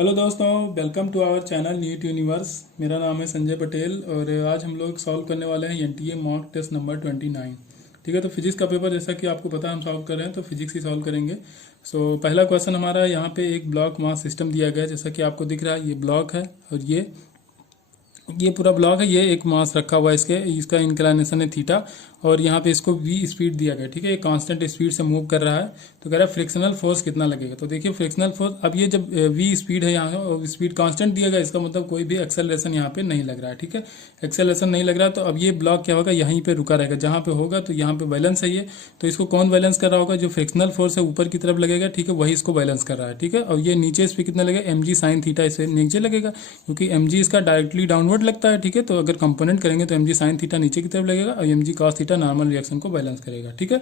Hello दोस्तों, welcome to our channel NEET universe. मेरा नाम है संजय पटेल और आज हम लोग सॉल्व करने वाले हैं एनटीए मॉक टेस्ट नंबर 29। ठीक है, तो फिजिक्स का पेपर जैसा कि आपको पता है हम सॉल्व कर रहे हैं, तो फिजिक्स ही सॉल्व करेंगे। पहला क्वेश्चन हमारा यहाँ पे एक ब्लॉक मास सिस्टम दिया गया है, जैसा कि आपको दिख रहा है ये ब्लॉक है और ये पूरा ब्लॉक है। ये एक मास रखा हुआ है, इसका इंक्लाइनेशन है थीटा और यहाँ पे इसको v स्पीड दिया गया। ठीक है, ये कांस्टेंट स्पीड से मूव कर रहा है। तो कह रहा है फ्रिक्शनल फोर्स कितना लगेगा। तो देखिए फ्रिक्शनल फोर्स, अब ये जब v स्पीड है यहाँ और स्पीड कांस्टेंट दिया गया, इसका मतलब कोई भी एक्सेलरेशन यहाँ पे नहीं लग रहा है। ठीक है, एक्सेलरेशन नहीं लग रहा है। तो अब ये ब्लॉक क्या होगा, यहीं पे रुका रहेगा। जहाँ पे होगा तो यहाँ पे बैलेंस है ये, तो इसको कौन बैलेंस कर रहा होगा, जो फ्रिक्शनल फोर्स है ऊपर की तरफ लगेगा। ठीक है, वही इसको बैलेंस कर रहा है। ठीक है, और ये नीचे इस पर कितना लगेगा, mg साइन थीटा इसे नीचे लगेगा, क्योंकि mg इसका डायरेक्टली डाउनवर्ड लगता है। ठीक है, तो अगर कंपोनेंट करेंगे तो mg साइन थीटा नीचे की तरफ लगेगा और mg cos theta normal reaction को बैलेंस करेगा। ठीक है,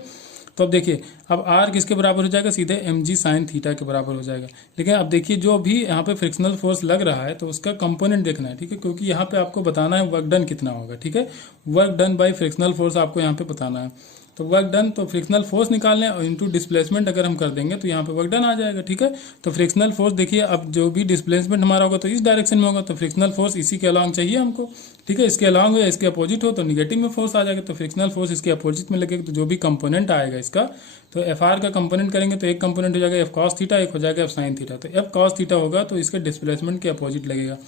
तो अब देखिए अब r किसके बराबर हो जाएगा, सीधे mg साइन थीटा के बराबर हो जाएगा। लेकिन अब देखिए जो भी यहाँ पे फ्रिक्शनल फोर्स लग रहा है तो उसका कंपोनेंट देखना है। ठीक है, क्योंकि यहाँ पे आपको बताना है वर्क डन कितना होगा। ठीक है, work done by frictional force आपको यहाँ पे बताना है। तो वर्क डन, तो फ्रिक्शनल फोर्स निकालने और इनटू डिस्प्लेसमेंट अगर हम कर देंगे तो यहाँ पे वर्क डन आ जाएगा। ठीक है, तो फ्रिक्शनल फोर्स देखिए, अब जो भी डिस्प्लेसमेंट हमारा होगा तो इस डायरेक्शन में होगा, तो फ्रिक्शनल फोर्स इसी के अलांग चाहिए हमको। ठीक है, इसके अलांग हो या इसके अपोजिट हो तो निगेटिव में फोर्स आ जाएगा। तो फ्रिक्शनल फोर्स इसके अपोजिट में लगेगा, तो जो भी कंपोनेंट आएगा इसका, तो एफ आर का कंपोनेंट करेंगे तो एक कंपोनेंट हो जाएगा एफ कॉस थीटा, एक हो जाएगा एफ साइन थीटा। तो एफ कॉस थीटा होगा तो इसके डिस्प्लेसमेंट के अपोजिट लगेगा।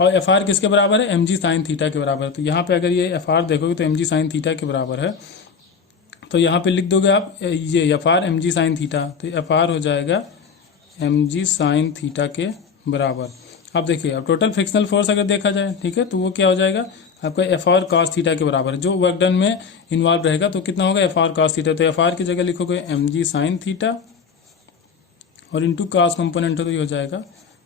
और एफ आर किसके बराबर है, एम जी साइन थीटा के बराबर है। तो यहाँ पे अगर ये एफ आर देखोगे तो एम जी साइन थीटा के बराबर है। तो यहाँ पे लिख दोगे आप ये F R M G sine theta, तो एफ आर हो जाएगा एम जी साइन थीटा के बराबर। अब देखिए अब टोटल फ्रिक्शनल फोर्स अगर देखा जाए, ठीक है, तो वो क्या हो जाएगा आपका एफ आर कॉस थीटा के बराबर है। जो वर्क डन में इन्वॉल्व रहेगा तो कितना होगा, एफ आर कॉस थीटा। तो एफ आर की जगह लिखोगे एम जी साइन थीटा और इंटू कॉस कंपोनेंट है तो ये हो जाएगा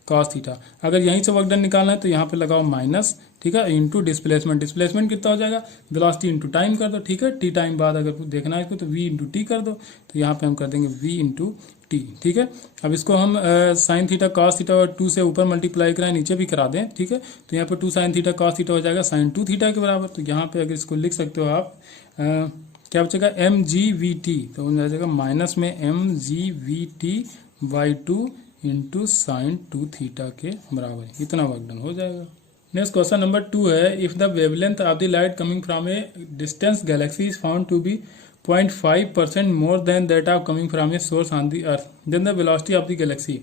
कॉस थीटा। अगर यहीं से वर्क डन निकालना है तो यहाँ पे लगाओ माइनस, ठीक है, इंटू डिस्प्लेसमेंट। डिस्प्लेसमेंट कितना हो जाएगा, वेलोसिटी इंटू टाइम कर दो। ठीक है, टी टाइम बाद अगर देखना है इसको तो v इंटू टी कर दो। तो यहाँ पे हम कर देंगे v इंटू टी। ठीक है, अब इसको हम साइन थीटा कॉस थीटा और 2 से ऊपर मल्टीप्लाई कराएं, नीचे भी करा दें। ठीक है, तो यहाँ पे 2 साइन थीटा कॉस थीटा हो जाएगा साइन 2 थीटा के बराबर। तो यहाँ पे अगर इसको लिख सकते हो आप, क्या बचेगा, एम जी वी टी, तो हो जाएगा माइनस में M G V T by 2 into sine 2 theta के बराबर। इतना वर्क डन हो जाएगा। नेक्स्ट क्वेश्चन नंबर 2 है, if the wavelength of the light coming from a distance galaxy is found to be 0.5% more than that of coming from a source on the earth, then the velocity of the galaxy.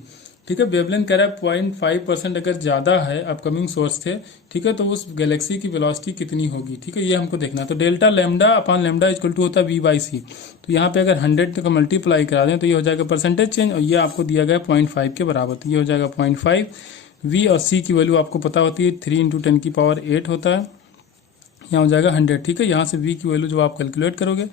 ठीक है, wavelength कह रहा है 0.5% अगर ज्यादा है upcoming source से, ठीक है, तो उस गैलेक्सी की वेलोसिटी कितनी होगी। ठीक है, ये हमको देखना है। तो delta lambda upon lambda equal to होता है वी बाई सी। तो यहाँ पे अगर 100 का मल्टीप्लाई करा दें तो ये हो जाएगा परसेंटेज चेंज, और ये आपको दिया गया 0.5 के बराबर। तो ये हो जाएगा 0.5। वी और सी की वैल्यू आपको पता होती है 3 इंटू 10 की पावर 8 होता है। यहाँ हो जाएगा 100। ठीक है, यहाँ से वी की वैल्यू जो आप कैलकुलेट करोगे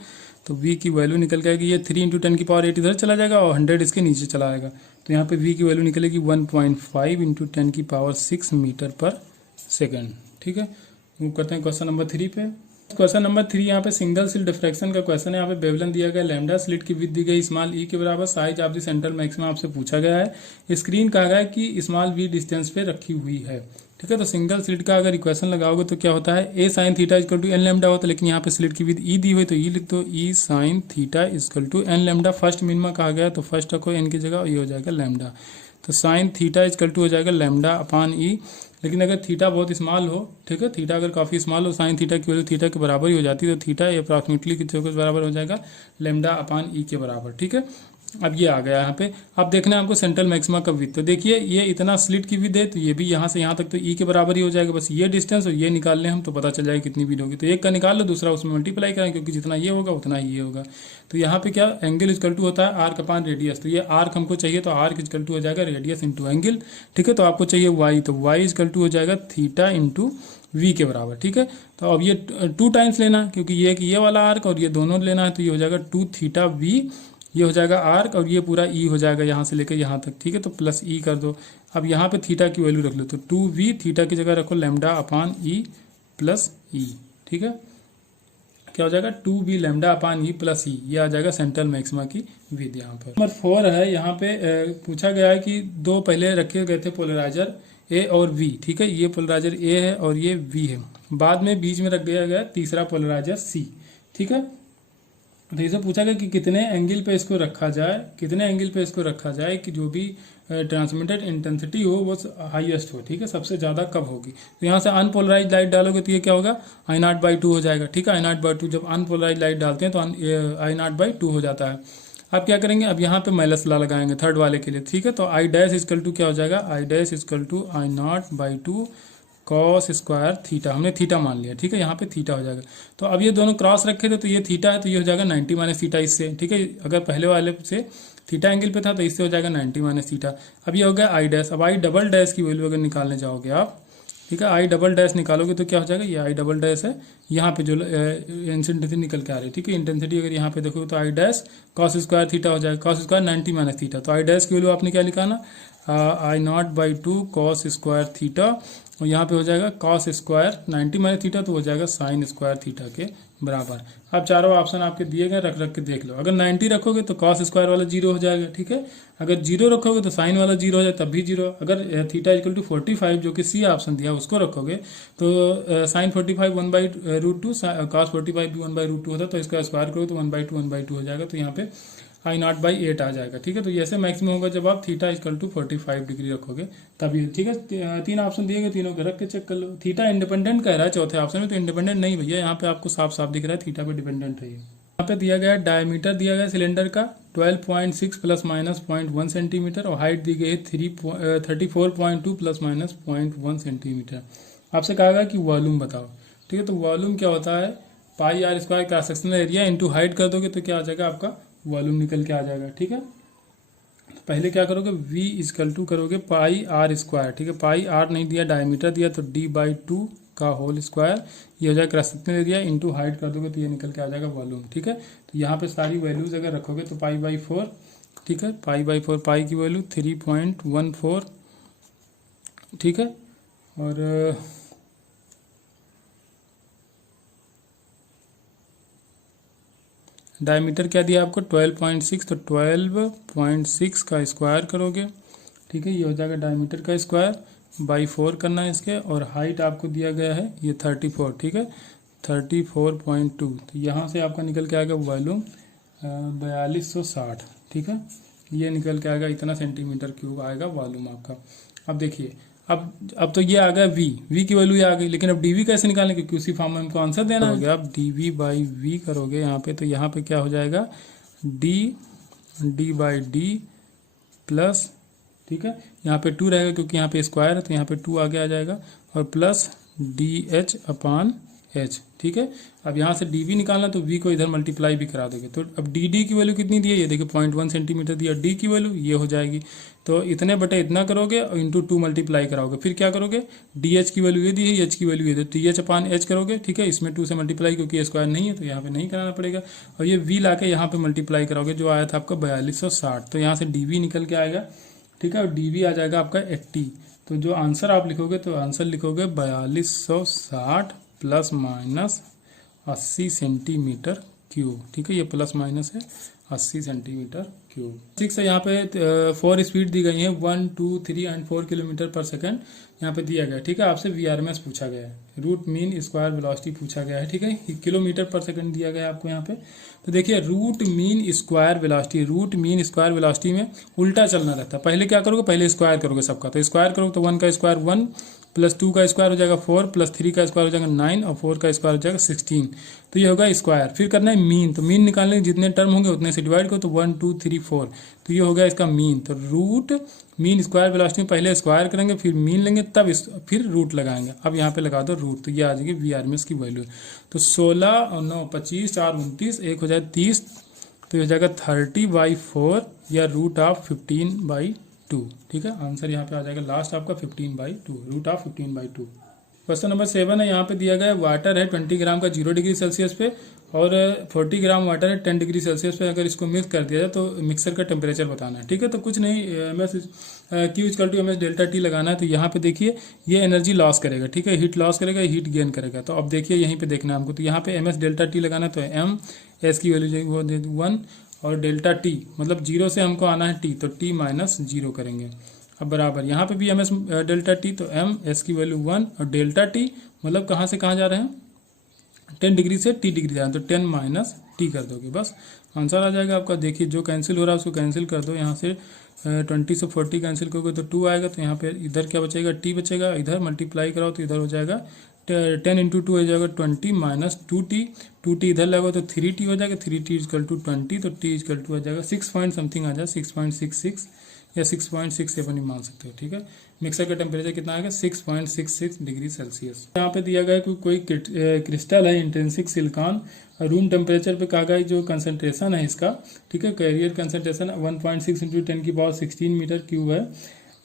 तो v की वैल्यू निकल के आएगी, ये 3 इंटू 10 की पावर 8 इधर चला जाएगा और 100 इसके नीचे चला आएगा। तो यहाँ पे v की वैल्यू निकलेगी 1.5 इंटू 10 की पावर 6 मीटर पर सेकंड। ठीक है, मूव करते हैं क्वेश्चन नंबर 3 पे। क्वेश्चन नंबर 3 यहाँ पे सिंगल स्लिट डिफ्रैक्शन का क्वेश्चन है। यहाँ पे वेवलेंथ दिया गया लैम्डा, स्लिट की विड्थ दी गई स्मॉल ई के बराबर, size of the central maxima आपसे पूछा गया है। स्क्रीन कहा गया है कि स्मॉल वी डिस्टेंस पे रखी हुई है। ठीक है, तो सिंगल स्लिट का अगर इक्वेशन लगाओगे तो क्या होता है, A sine theta equal to N lambda होता है, लेकिन यहाँ पे स्लिट की विड्थ ई दी हुई तो ई लिख दो, E sine theta equal to N lambda. First minima कहा गया तो फर्स्ट रखो एन की जगह और ये हो जाएगा लैम्डा। तो साइन थीटा इक्वल टू हो जाएगा लैम्डा अपान ई। लेकिन अगर थीटा बहुत स्मॉल हो, ठीक है, थीटा अगर काफी स्मॉल हो, साइन थीटा की वैल्यू थीटा के बराबर ही हो जाती है, तो थीटा अप्रॉक्सीमेटली कितने के बराबर हो जाएगा, लैम्डा अपान ई के बराबर। ठीक है, अब ये आ गया यहाँ पे। अब देखना है हमको सेंट्रल मैक्सिमा का विड्थ। तो देखिए ये इतना स्लिट की विड्थ है, तो ये भी यहाँ से यहाँ तक तो ई के बराबर ही हो जाएगा। बस ये डिस्टेंस और ये निकाल लें हम तो पता चल जाएगा कितनी विड्थ होगी। तो एक का निकाल लो, दूसरा उसमें मल्टीप्लाई करें, क्योंकि जितना ये होगा उतना ही ये होगा। तो यहाँ पे क्या एंगल इक्वल टू होता है आर्क अपान रेडियस। तो ये आर्क हमको चाहिए तो आर्क इक्वल टू हो जाएगा रेडियस इंटू एंगल। ठीक है, तो आपको चाहिए वाई, तो वाई इक्वल टू हो जाएगा थीटा इंटू वी के बराबर। ठीक है, तो अब ये 2 टाइम्स लेना है, क्योंकि ये वाला आर्क और ये दोनों लेना है, तो ये हो जाएगा 2 थीटा वी, ये हो जाएगा आर्क और ये पूरा ई हो जाएगा यहाँ से लेकर यहाँ तक। ठीक है, तो प्लस ई कर दो। अब यहाँ पे थीटा की वैल्यू रख लो, तो 2v थीटा की जगह रखो लैम्डा अपान ई प्लस ई। ठीक है, क्या हो जाएगा 2v लैम्डा अपान ई प्लस ई, ये आ जाएगा सेंट्रल मैक्सिमा की विड्थ। यहाँ पर नंबर 4 है, यहाँ पे पूछा गया है कि 2 पहले रखे गए थे पोलराइजर ए और वी। ठीक है, ये पोलराइजर ए है और ये वी है, बाद में बीच में रख दिया गया तीसरा पोलराइजर सी। ठीक है, तो इसे पूछा गया कि कितने एंगल पे इसको रखा जाए, कितने एंगल पे इसको रखा जाए कि जो भी ट्रांसमिटेड इंटेंसिटी हो वो हाईएस्ट हो, ठीक है, सबसे ज़्यादा कब होगी। तो यहाँ से अनपोलराइज लाइट डालोगे तो ये क्या होगा, I0/2 हो जाएगा, ठीक है। I0/2 जब अनपोलराइज लाइट डालते हैं तो I0/2 हो जाता है। अब क्या करेंगे, अब यहाँ पे माइनस ला लगाएंगे थर्ड वाले के लिए, ठीक है। तो I डैश इजकल टू क्या हो जाएगा, I dash equal to I0/2 cos square theta, हमने थीटा मान लिया, ठीक है, यहाँ पे थीटा हो जाएगा। तो अब ये दोनों क्रॉस रखे थे तो ये थीटा है तो ये हो जाएगा 90 माइनस थीटा इससे, ठीक है। अगर पहले वाले से थीटा एंगल पे था तो इससे हो जाएगा 90 माइनस थीटा। अब ये हो गया आई डैश। अब आई डबल डैश की वैल्यू अगर निकालने जाओगे आप, ठीक है, आई डबल डैश निकालोगे तो क्या हो जाएगा, ये आई डबल डैश है, यहाँ पे जो इंटेंसिटी निकल के आ रही है, ठीक है। इंटेंसिटी अगर यहाँ पे देखोगे तो I dash cos square theta हो जाएगा, कॉस स्क्वायर 90 माइनस थीटा। तो आई डैश की वैल्यू आपने क्या लिखाना, I0/2 कॉस स्क्वायर थीटा, और यहाँ पे हो जाएगा कॉस स्क्वायर 90 माइनस थीटा तो हो जाएगा साइन स्क्वायर थीटा के बराबर। अब चारों ऑप्शन आपके दिए गए, रख रख के देख लो। अगर 90 रखोगे तो कॉस स्क्वायर वाला 0 हो जाएगा, ठीक है। अगर 0 रखोगे तो साइन वाला 0 हो जाए तब भी 0। अगर थीटा इक्वल टू 45 जो कि सी ऑप्शन दिया उसको रखोगे तो साइन 45 1/√2, कॉस 45 भी 1/√2 होता है, तो इसका स्क्वायर करोगे तो 1/2 हो जाएगा। तो यहाँ पे I0/8 आ जाएगा, ठीक है। तो ऐसे मैक्सिमम होगा जब आप थीटा इक्वल टू 45 डिग्री रखोगे तभी, ठीक है। तीन ऑप्शन दिए गए, तीनों के रख के चेक कर लो। थीटा इंडिपेंडेंट कह रहा है चौथे ऑप्शन में, तो इंडिपेंडेंट नहीं भैया, यहाँ पे आपको साफ साफ दिख रहा है थीटा पे डिपेंडेंट है। यहाँ पे दिया गया डायमीटर दिया गया सिलेंडर का 12.6 प्लस माइनस 0.1 सेंटीमीटर, और हाइट दी गई है 34.2 प्लस माइनस 0.1 सेंटीमीटर। आपसे कहा गया कि वॉल्यूम बताओ, ठीक है। तो वॉल्यूम क्या होता है, pi R square cross sectional area into height कर दोगे तो क्या आ जाएगा, आपका वॉल्यूम निकल के आ जाएगा, ठीक है। पहले क्या करोगे, V इजकल टू करोगे पाई आर स्क्वायर, ठीक है। पाई आर नहीं दिया, डायमीटर दिया, तो D/2 का होल स्क्वायर, ये हो जाएगा cross sectional area into height कर दोगे तो ये निकल के आ जाएगा वॉल्यूम, ठीक है। तो यहाँ पे सारी वैल्यूज अगर रखोगे तो पाई/4, ठीक है, पाई/4, पाई की वैल्यू 3.14, ठीक है। और डायमीटर क्या दिया आपको 12.6, तो 12.6 का स्क्वायर करोगे, ठीक है, ये हो जाएगा डायमीटर का स्क्वायर, बाई 4 करना है इसके, और हाइट आपको दिया गया है ये 34, ठीक है, 34.2। तो यहाँ से आपका निकल के आएगा वॉल्यूम 4260, ठीक है, ये निकल के आएगा, इतना सेंटीमीटर क्यूब आएगा वॉल्यूम आपका। अब देखिए, अब तो ये आ गया V की वैल्यू आ गई, लेकिन अब dV कैसे निकालें, क्योंकि उसी फॉर्म में हमको आंसर देना होगा। आप dV/V करोगे यहाँ पे, तो यहाँ पे क्या हो जाएगा, D/D प्लस, ठीक है, यहाँ पे 2 रहेगा क्योंकि यहाँ पे स्क्वायर है तो यहाँ पे 2 आगे आ जाएगा, और प्लस DH/H, ठीक है। अब यहाँ से dV निकालना तो V को इधर मल्टीप्लाई भी करा दोगे, तो अब DD की वैल्यू कितनी दी है, ये देखिए 0.1 सेंटीमीटर दिया, D की वैल्यू ये हो जाएगी, तो इतने बटे इतना करोगे और इंटू 2 मल्टीप्लाई कराओगे, फिर क्या करोगे, DH की वैल्यू ये दी है, H की वैल्यू ये दी, TH/H करोगे, ठीक है। इसमें 2 से मल्टीप्लाई क्योंकि स्क्वायर नहीं है तो यहाँ पे नहीं कराना पड़ेगा, और ये V ला के यहाँ पे मल्टीप्लाई कराओगे, जो आया था आपका 4260, तो यहाँ से DV निकल के आएगा, ठीक है, और DV आ जाएगा आपका 80। तो जो आंसर आप लिखोगे तो आंसर लिखोगे 4260 प्लस माइनस 80 सेंटीमीटर क्यूब, ठीक है, ये प्लस माइनस है 80 सेंटीमीटर क्यूब। 6 है, यहाँ पे 4 स्पीड दी गई है, 1, 2, 3 एंड 4 किलोमीटर पर सेकंड यहाँ पे दिया गया, ठीक है। आपसे VRMS पूछा गया है, रूट मीन स्क्वायर वेलोसिटी पूछा गया है, ठीक है, किलोमीटर पर सेकंड दिया गया है आपको यहाँ पे। तो देखिए root mean square velocity, root mean square velocity में उल्टा चलना रहता है। पहले क्या करोगे, पहले स्क्वायर करोगे सबका, तो स्क्वायर करोगे तो 1 का स्क्वायर 1, प्लस 2 का स्क्वायर हो जाएगा 4, प्लस 3 का स्क्वायर हो जाएगा 9, और 4 का स्क्वायर हो जाएगा 16, तो ये होगा स्क्वायर। फिर करना है मीन, तो मीन निकालने के जितने टर्म होंगे उतने से डिवाइड करो, तो 1, 2, 3, 4, तो ये हो गया इसका मीन। तो रूट मीन स्क्वायर वेलोसिटी में पहले स्क्वायर करेंगे, फिर मीन लेंगे, तब फिर रूट लगाएंगे। अब यहाँ पे लगा दो रूट, तो ये आ जाएगी VRMS की वैल्यू। तो 16 और 9 25, 4 29, 1 हो जाए 30, तो ये हो जाएगा 30/4 या रूट ऑफ 15/2, ठीक है। आंसर यहाँ पे आ जाएगा लास्ट आपका 15/2, रूट ऑफ 15/2। क्वेश्चन नंबर 7 है, यहाँ पे दिया गया वाटर है 20 ग्राम का 0 डिग्री सेल्सियस पे, और 40 ग्राम वाटर है 10 डिग्री सेल्सियस पे। अगर इसको मिक्स कर दिया जाए तो मिक्सर का टेम्परेचर बताना है, ठीक है। तो कुछ नहीं, Q=MS डेल्टा T लगाना है। तो यहाँ पे देखिए ये एनर्जी लॉस करेगा, ठीक है, हीट लॉस करेगा, हीट गेन करेगा। तो अब देखिए यहीं पे देखना है हमको, तो यहाँ पे MS डेल्टा T लगाना है, तो MS की वैल्यू वो दे 1, और डेल्टा T मतलब 0 से हमको आना है T, तो T-0 करेंगे। अब बराबर यहाँ पे भी MS डेल्टा T, तो MS की वैल्यू 1, और डेल्टा T मतलब कहाँ से कहाँ जा रहे हैं, 10 डिग्री से T डिग्री जा रहे हैं, तो 10 टी कर दोगे, बस आंसर आ जाएगा आपका। देखिए जो कैंसिल हो रहा है उसको कैंसिल कर दो, यहाँ से 20 से 40 कैंसिल करोगे तो 2 आएगा, तो यहाँ पे इधर क्या बचेगा, टी बचेगा, इधर मल्टीप्लाई कराओ तो इधर हो जाएगा 10 इंटू 2 हो जाएगा 20 माइनस 2t इधर लगो तो 3t हो जाएगा, 3t इजकल टू 20, तो t इजकल टू हो जाएगा 6 पॉइंट समथिंग आ जाए, 6.66 या 6.67 भी मान सकते हो, ठीक है। मिक्सर का टेम्परेचर कितना आएगा 6.66 डिग्री सेल्सियस। यहाँ पे दिया गया है कि कोई क्रिस्टल है इंट्रिंसिक सिलिकॉन, रूम टेम्परेचर पे कहा गया जो कंसंट्रेशन है इसका, ठीक है, कैरियर कंसंट्रेशन 1.6 इंटू 10 की पावर 16 मीटर क्यूब है।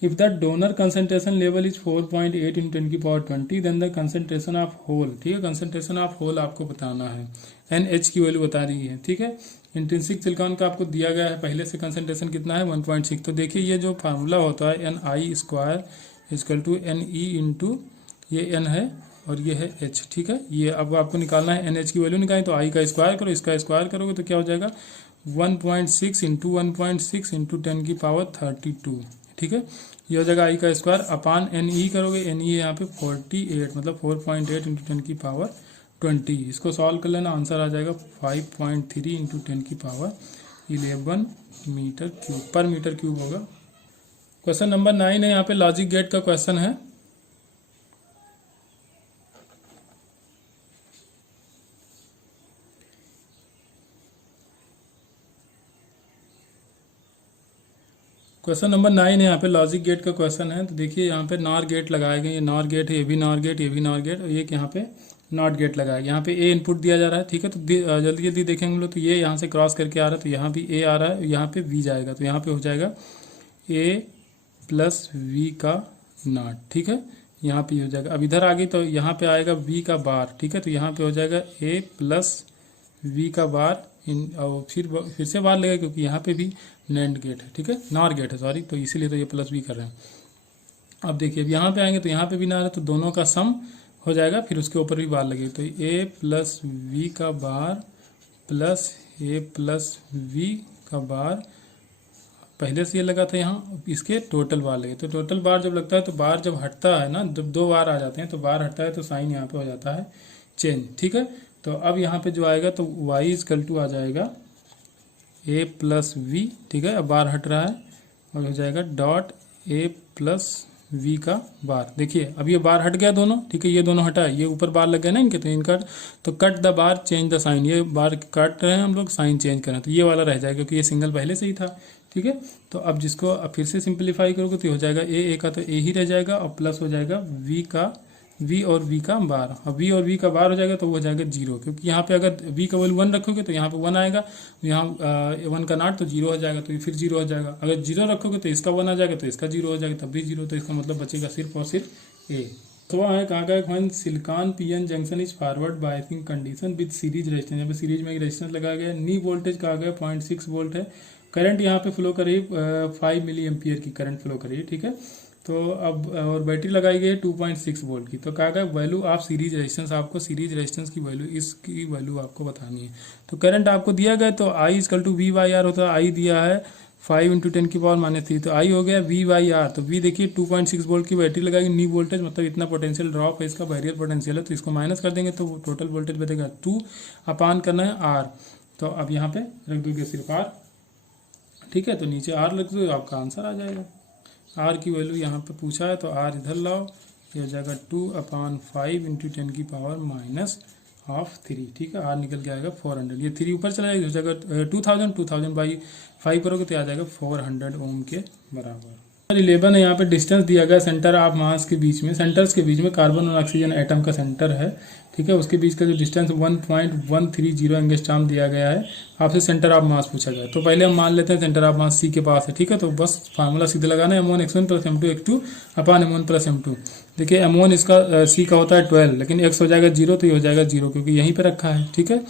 If the donor concentration level is 4.8 into 10 की power 20, then the concentration of whole, ठीक है, concentration of whole आपको बताना है, NH की वैल्यू बता रही है, ठीक है। इंट्रिंसिक सिलिकॉन का आपको दिया गया है पहले से कंसंट्रेशन कितना है 1.6, तो देखिए ये जो फार्मूला होता है NI square equal to NE into ये N है और ये है H, ठीक है। ये अब आपको निकालना है NH की वैल्यू निकालें तो I का स्क्वायर करो, इसका स्क्वायर करोगे तो क्या हो जाएगा 1.6 इंटू 1.6 इंटू 10 की पावर 32, ठीक है। ये हो जाएगा आई का स्क्वायर अपान NE करोगे, NE यहाँ पे 48 मतलब 4.8 इंटू 10 की पावर 20, इसको सॉल्व कर लेना, आंसर आ जाएगा 5.3 इंटू 10 की पावर 11 मीटर क्यूब पर मीटर क्यूब होगा। क्वेश्चन नंबर 9 है, यहाँ पे लॉजिक गेट का क्वेश्चन है। क्वेश्चन नंबर 9 है, यहाँ पे लॉजिक गेट का क्वेश्चन है। तो देखिए यहाँ पे नॉर गेट लगाए गए, ये नॉर गेट है, ये भी नॉर गेट, ये भी नॉर गेट, और ये यहाँ पे नॉट गेट लगाया गया। यहाँ पे ए इनपुट दिया जा रहा है, ठीक है। तो जल्दी जल्दी देखेंगे हम लोग, तो ये यहाँ से क्रॉस करके आ रहा है, तो यहाँ भी ए आ रहा है, यहाँ पे वी जाएगा, तो यहाँ पे हो जाएगा ए प्लस वी का नॉट, ठीक है। यहाँ पे हो जाएगा, अब इधर आ गई तो यहाँ पे आएगा वी का बार, ठीक है। तो यहाँ पे हो जाएगा ए प्लस वी का बार और फिर से बार लगेगा क्योंकि यहाँ पे भी नैंड गेट है, ठीक है, नॉर गेट है सॉरी, तो इसीलिए तो ये प्लस वी कर रहे हैं। अब देखिए अब यहाँ पे आएंगे तो यहाँ पे भी ना आ रहा, तो दोनों का सम हो जाएगा, फिर उसके ऊपर भी बार लगेगी, तो ए प्लस वी का बार प्लस ए प्लस वी का बार, पहले से ये लगा था यहाँ, इसके टोटल बार लगे। तो टोटल बार जब लगता है तो बार जब हटता है ना, जब दो बार आ जाते हैं तो बार हटता है तो साइन यहाँ पे हो जाता है चेंज, ठीक है। तो अब यहाँ पे जो आएगा तो y इजकल टू आ जाएगा a प्लस वी, ठीक है। अब बार हट रहा है और हो जाएगा डॉट a प्लस वी का बार। देखिए अब ये बार हट गया दोनों, ठीक है, ये दोनों हटा है, ये ऊपर बार लग गया ना इनके, तो इनका तो cut the bar change the sign, ये बार काट रहे हैं हम लोग, साइन चेंज कर रहे हैं, तो ये वाला रह जाएगा क्योंकि ये सिंगल पहले से ही था, ठीक है। तो अब जिसको अब फिर से सिंप्लीफाई करोगे तो हो जाएगा ए का तो ए ही रह जाएगा और प्लस हो जाएगा वी का वी और वी का बार। अब वी और वी का बार हो जाएगा तो वो हो जाएगा 0, क्योंकि यहाँ पे अगर वी का वैल्यू 1 रखोगे तो यहाँ पे 1 आएगा, यहाँ 1 का नॉट तो 0 हो जाएगा, तो फिर 0 हो जाएगा। अगर 0 रखोगे तो इसका 1 आ जाएगा तो इसका 0 हो जाएगा, तब भी 0, तो इसका मतलब बचेगा सिर्फ और सिर्फ ए। तो वहाँ है कहाँ का when silicon PN junction is forward biasing condition with series resistance, यहाँ पे सीरीज में रेजिस्टेंस लगाया गया, नी वोल्टेज कहा गया 0.6 वोल्ट है, करंट यहाँ पे फ्लो कर रही है 5 मिली एम्पियर की करंट फ्लो कर रही है, ठीक है। तो अब और बैटरी लगाई गई है 2.6 वोल्ट की। तो कहा गया वैल्यू ऑफ सीरीज रेजिस्टेंस, आपको सीरीज रेजिस्टेंस की वैल्यू, इसकी वैल्यू आपको बतानी है। तो करंट आपको दिया गया तो I equal to V by R होता है, आई दिया है 5 इंटू 10 की पावर -3, तो आई हो गया वी बाई आर। तो वी देखिए 2.6 वोल्ट की बैटरी लगाएगी, नी वोल्टेज मतलब इतना पोटेंशियल ड्रॉप है, इसका बैरियर पोटेंशियल है, तो इसको माइनस कर देंगे तो टोटल वोल्टेज बचेगा 2 अपान करना है आर। तो अब यहाँ पे रख दोगे सिर्फ आर, ठीक है, तो नीचे आर रख दो, आपका आंसर आ जाएगा। आर की वैल्यू यहाँ पे पूछा है तो आर इधर लाओ, ये हो जाएगा 2/5 इंटू 10 की पावर -3, ठीक है। आर निकल के आएगा 400, ये 3 ऊपर चला जाएगा, हो जाएगा 2000 बाई 5 करोगे तो आ जाएगा 400 ओम के बराबर। 11 है, यहाँ पे डिस्टेंस दिया गया सेंटर ऑफ मास के बीच में, सेंटर्स के बीच में कार्बन और ऑक्सीजन एटम का सेंटर है, ठीक है, उसके बीच का जो डिस्टेंस 1.130 एंगस्ट्रॉम दिया गया है। आपसे सेंटर ऑफ मास पूछा गया, तो पहले हम मान लेते हैं सेंटर ऑफ मास सी के पास है, ठीक है। तो बस फार्मूला सीधे लगाना है, m1 x1 plus m2 x2 अपान m1 प्लस m2। देखिए m1 इसका सी का होता है 12, लेकिन x हो जाएगा 0, तो ये हो जाएगा 0 क्योंकि यहीं पे रखा है, ठीक है,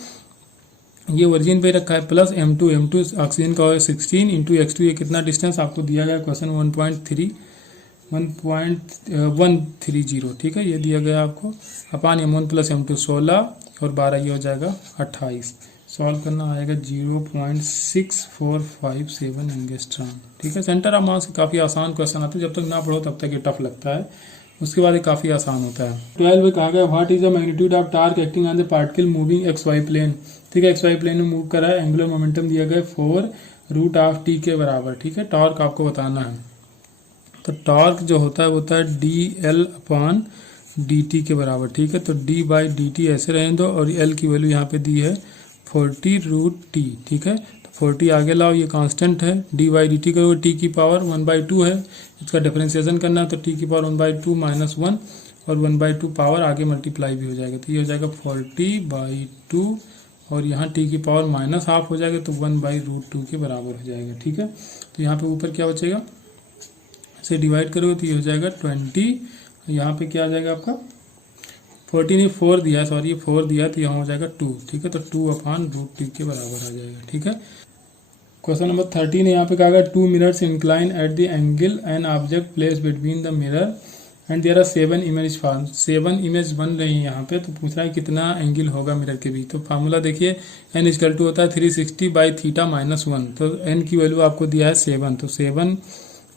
ये ओरिजिन पे रखा है, प्लस m2 ऑक्सीजन का 16 इंटू x2, ये कितना डिस्टेंस आपको दिया गया क्वेश्चन 1.130, ठीक है, ये दिया गया आपको, अपान m1 प्लस m2 16 और 12, ये हो जाएगा 28। सॉल्व करना आएगा 0.6457 एंगस्ट्रॉम, ठीक है। सेंटर ऑफ मास काफ़ी आसान क्वेश्चन आते हैं, जब तक ना पढ़ो तब तक ये टफ लगता है, उसके बाद ये काफ़ी आसान होता है। 12 में कहा गया what is the magnitude of torque acting on the particle moving XY plane, ठीक है, एक्स वाई प्लेन में मूव करा है, एंगुलर मोमेंटम दिया गया 4√t के बराबर। ठीक है, टॉर्क आपको बताना है। तो टॉर्क जो होता है वो होता है dl/dt के बराबर। ठीक है, तो d/dt ऐसे रहने दो और l की वैल्यू यहाँ पे दी है 40√t। ठीक है, तो 40 आगे लाओ, ये कांस्टेंट है, d/dt करोगे t की पावर 1/2 है, इसका डिफरेंशिएशन करना है तो t की पावर 1/2 -1 और 1/2 पावर आगे मल्टीप्लाई भी हो जाएगा, तो ये हो जाएगा 40/2 और यहाँ t की पावर -½ हो जाएगा तो 1/√2 के बराबर हो जाएगा। ठीक है, तो यहाँ पे ऊपर क्या बचेगा, इसे डिवाइड करोगे तो ये हो जाएगा 20, यहाँ पे क्या आ जाएगा आपका 40 नहीं 4 दिया है, सॉरी 4 दिया है, तो यहाँ हो जाएगा 2। ठीक है, तो 2/√2 के बराबर आ जाएगा। ठीक है, क्वेश्चन नंबर 13 है, यहाँ पे कहा गया 2 mirrors incline at the angle an object place between the mirror and there are 7 image form. 7 image बन रही है यहाँ पे, तो पूछ रहा है कितना एंगल होगा मिरर के बीच। तो फार्मूला देखिए, n = होता है 360/θ -1, तो n की वैल्यू आपको दिया है 7, तो 7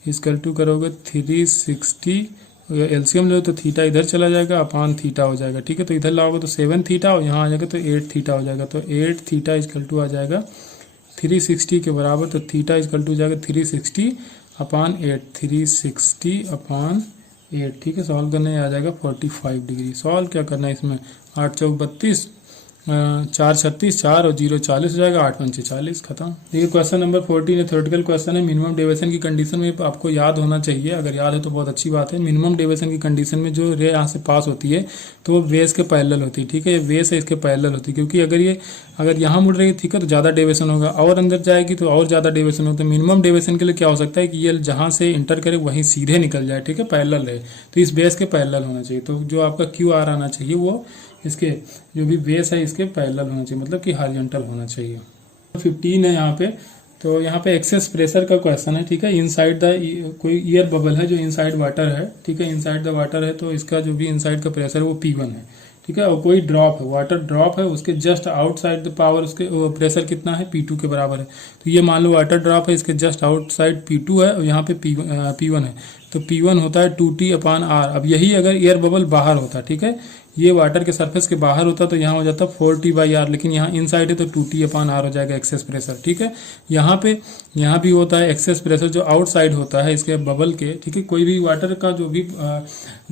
= करोगे 360, एलसीएम लो तो थीटा इधर चला जाएगा अपान थीटा हो जाएगा। ठीक है, तो इधर लाओगे तो 7θ और यहाँ आ जाएगा तो 8θ हो जाएगा, तो 8θ आ जाएगा 360 के बराबर, तो थीटा हो जाएगा 360/8, 360/8। ठीक है, सॉल्व करने आ जाएगा 45 डिग्री। सॉल्व क्या करना है इसमें, 8 चौक 32, 4 36, 4 और 0 40 हो जाएगा, 8 पंचे 40, खत्म। देखिए क्वेश्चन नंबर 14 थ्योरेटिकल क्वेश्चन है। मिनिमम डेविएशन की कंडीशन में आपको याद होना चाहिए, अगर याद है तो बहुत अच्छी बात है। मिनिमम डेविएशन की कंडीशन में जो रे यहाँ से पास होती है तो वो बेस के पैरेलल होती है। ठीक है, ये बेस है इसके पैरेलल होती है, क्योंकि अगर यहाँ मुड़ रही है ठीक है तो ज़्यादा डेविएशन होगा, और अंदर जाएगी तो और ज़्यादा डेविएशन होगा। तो मिनिमम डेविएशन के लिए क्या हो सकता है कि ये जहाँ से इंटर करे वहीं सीधे निकल जाए। ठीक है, पैरेलल रहे, तो इस बेस के पैरेलल होना चाहिए। तो जो आपका QR आना चाहिए वो इसके जो भी बेस है इसके पैरेलल होना चाहिए, मतलब कि हॉरिजॉन्टल होना चाहिए। 15 है यहाँ पे, तो यहाँ पे एक्सेस प्रेशर का क्वेश्चन है। ठीक है, इनसाइड द कोई एयर बबल है जो इनसाइड वाटर है। ठीक है, इनसाइड द वाटर है तो इसका जो भी इनसाइड का प्रेशर है वो P1 है। ठीक है, और कोई ड्रॉप है, वाटर ड्रॉप है, उसके जस्ट आउटसाइड द पावर उसके प्रेशर कितना है, P2 के बराबर है। तो ये मान लो वाटर ड्रॉप है, इसके जस्ट आउटसाइड P2 है और यहाँ पे P1 है, तो P1 होता है 2T/R। अब यही अगर एयर बबल बाहर होता, ठीक है, ये वाटर के सरफेस के बाहर होता तो यहाँ हो जाता 4T/R, लेकिन यहाँ इनसाइड है तो 2T/R हो जाएगा एक्सेस प्रेशर। ठीक है, यहाँ भी होता है एक्सेस प्रेशर जो आउटसाइड होता है इसके बबल के। ठीक है, कोई भी वाटर का जो भी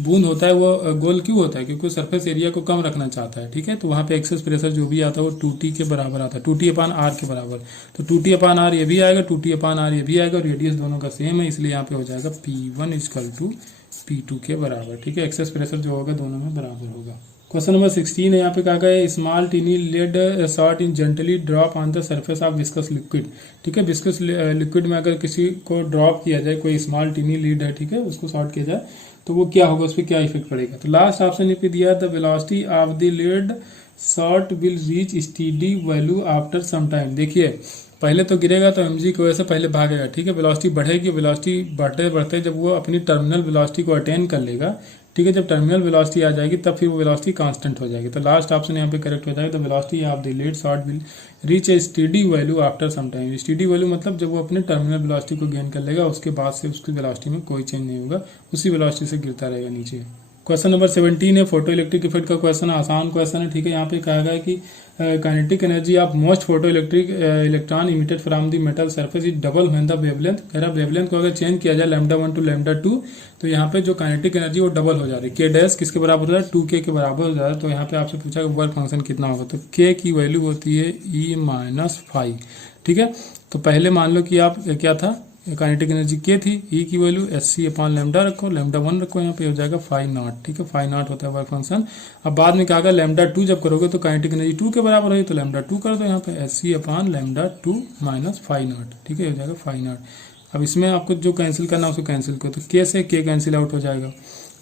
बूंद होता है वो गोल क्यों होता है, क्योंकि सरफेस एरिया को कम रखना चाहता है। ठीक है, तो वहाँ पे एक्सेस प्रेशर जो भी आता है वो 2T के बराबर आता है, 2T/R के बराबर। तो 2T/R ये भी आएगा, 2T/R ये भी आएगा, और रेडियस दोनों का सेम है, इसलिए यहाँ पे हो जाएगा P1 = P2 के बराबर। ठीक है, एक्सेस प्रेशर जो होगा दोनों में बराबर होगा। क्वेश्चन नंबर 16 है, यहाँ पे कहा गया small tiny lead shot in gently drop on the surface of viscous liquid. ठीक है, विस्कस लिक्विड में अगर किसी को ड्रॉप किया जाए, कोई स्मॉल टीनी लीड है, ठीक है, उसको शॉर्ट किया जाए तो वो क्या होगा, उस पर क्या इफेक्ट पड़ेगा। तो लास्ट ऑप्शन पे दिया the velocity of the lead shot will reach steady value after some time. देखिए पहले तो गिरेगा तो mg की वजह से पहले भागेगा। ठीक है, वेलोसिटी बढ़ेगी, वेलोसिटी बढ़ते बढ़ते जब वो अपनी टर्मिनल वेलोसिटी को अटेन कर लेगा, ठीक है, जब टर्मिनल वेलोसिटी आ जाएगी तब फिर वो वेलोसिटी कांस्टेंट हो जाएगी। तो लास्ट ऑप्शन यहाँ पे करेक्ट हो जाएगा, the velocity of the lead shot will reach a steady value after some time. Steady value मतलब जब वो अपने टर्मिनल वेलोसिटी को गेन कर लेगा उसके बाद से उसकी वेलोसिटी में कोई चेंज नहीं होगा, उसी वेलोसिटी से गिरता रहेगा नीचे। क्वेश्चन नंबर 17 है, फोटो इलेक्ट्रिक इफेक्ट का क्वेश्चन, आसान क्वेश्चन है। ठीक है, यहाँ पे कहा गया कि kinetic energy of most photo electron emitted from the metal surface is double when the wavelength. कह रहा वेवलेंथ को अगर चेंज किया जाए λ1 to λ2 तो यहाँ पे जो काइनेटिक एनर्जी वो डबल हो जा रही है। K डैश किसके बराबर हो रहा है, 2K के बराबर हो जा रहा है। तो यहाँ पे आपसे पूछा वर्क फंक्शन कितना होगा, तो K की वैल्यू होती है E-5। ठीक है, तो पहले मान लो कि आप क्या था, काइनेटिक एनर्जी K थी, E की वैल्यू hc/λ रखो, λ1 रखो, यहाँ पे हो जाएगा 5 नॉट। ठीक है, 5 नॉट होता है वर्क फंक्शन। अब बाद में कहा गया λ2 जब करोगे तो काइनेटिक एनर्जी 2 के बराबर होगी, तो λ2 कर दो यहाँ पे hc/λ2 - 5 नॉट। ठीक है, हो जाएगा 5 नॉट। अब इसमें आपको जो कैंसिल करना है उसको कैंसिल करो, तो K से K कैंसिल आउट हो जाएगा।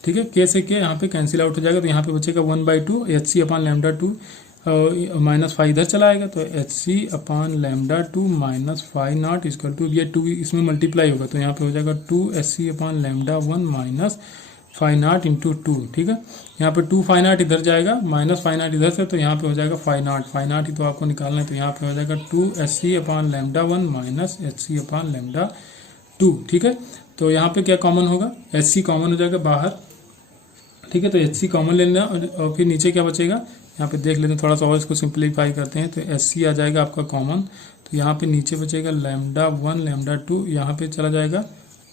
ठीक है, K से K यहाँ पे कैंसिल आउट हो जाएगा, तो यहाँ पे बचेगा 1/2 hc/λ2 -5 इधर चला आएगा, तो hc/λ2 - 5 नॉट इक्वल टू ये 2 इसमें मल्टीप्लाई होगा, तो यहाँ पे हो जाएगा 2 hc/λ1 - 5 नॉट इंटू 2। ठीक है, यहाँ पे 2 5 नॉट इधर जाएगा, -5 नॉट इधर से, तो यहाँ पे हो जाएगा 5 नॉट। 5 नॉट ही तो आपको निकालना है, तो यहाँ पे हो जाएगा 2 hc/λ1 - hc/λ2। ठीक है, तो यहाँ पे क्या कॉमन होगा, hc कॉमन हो जाएगा बाहर, ठीक है। तो HC कॉमन ले लेना और फिर नीचे क्या बचेगा यहाँ पे देख लेते हैं, थोड़ा सा और इसको सिंप्लीफाई करते हैं। तो SC आ जाएगा आपका कॉमन, तो यहाँ पे नीचे बचेगा λ1 λ2, यहाँ पे चला जाएगा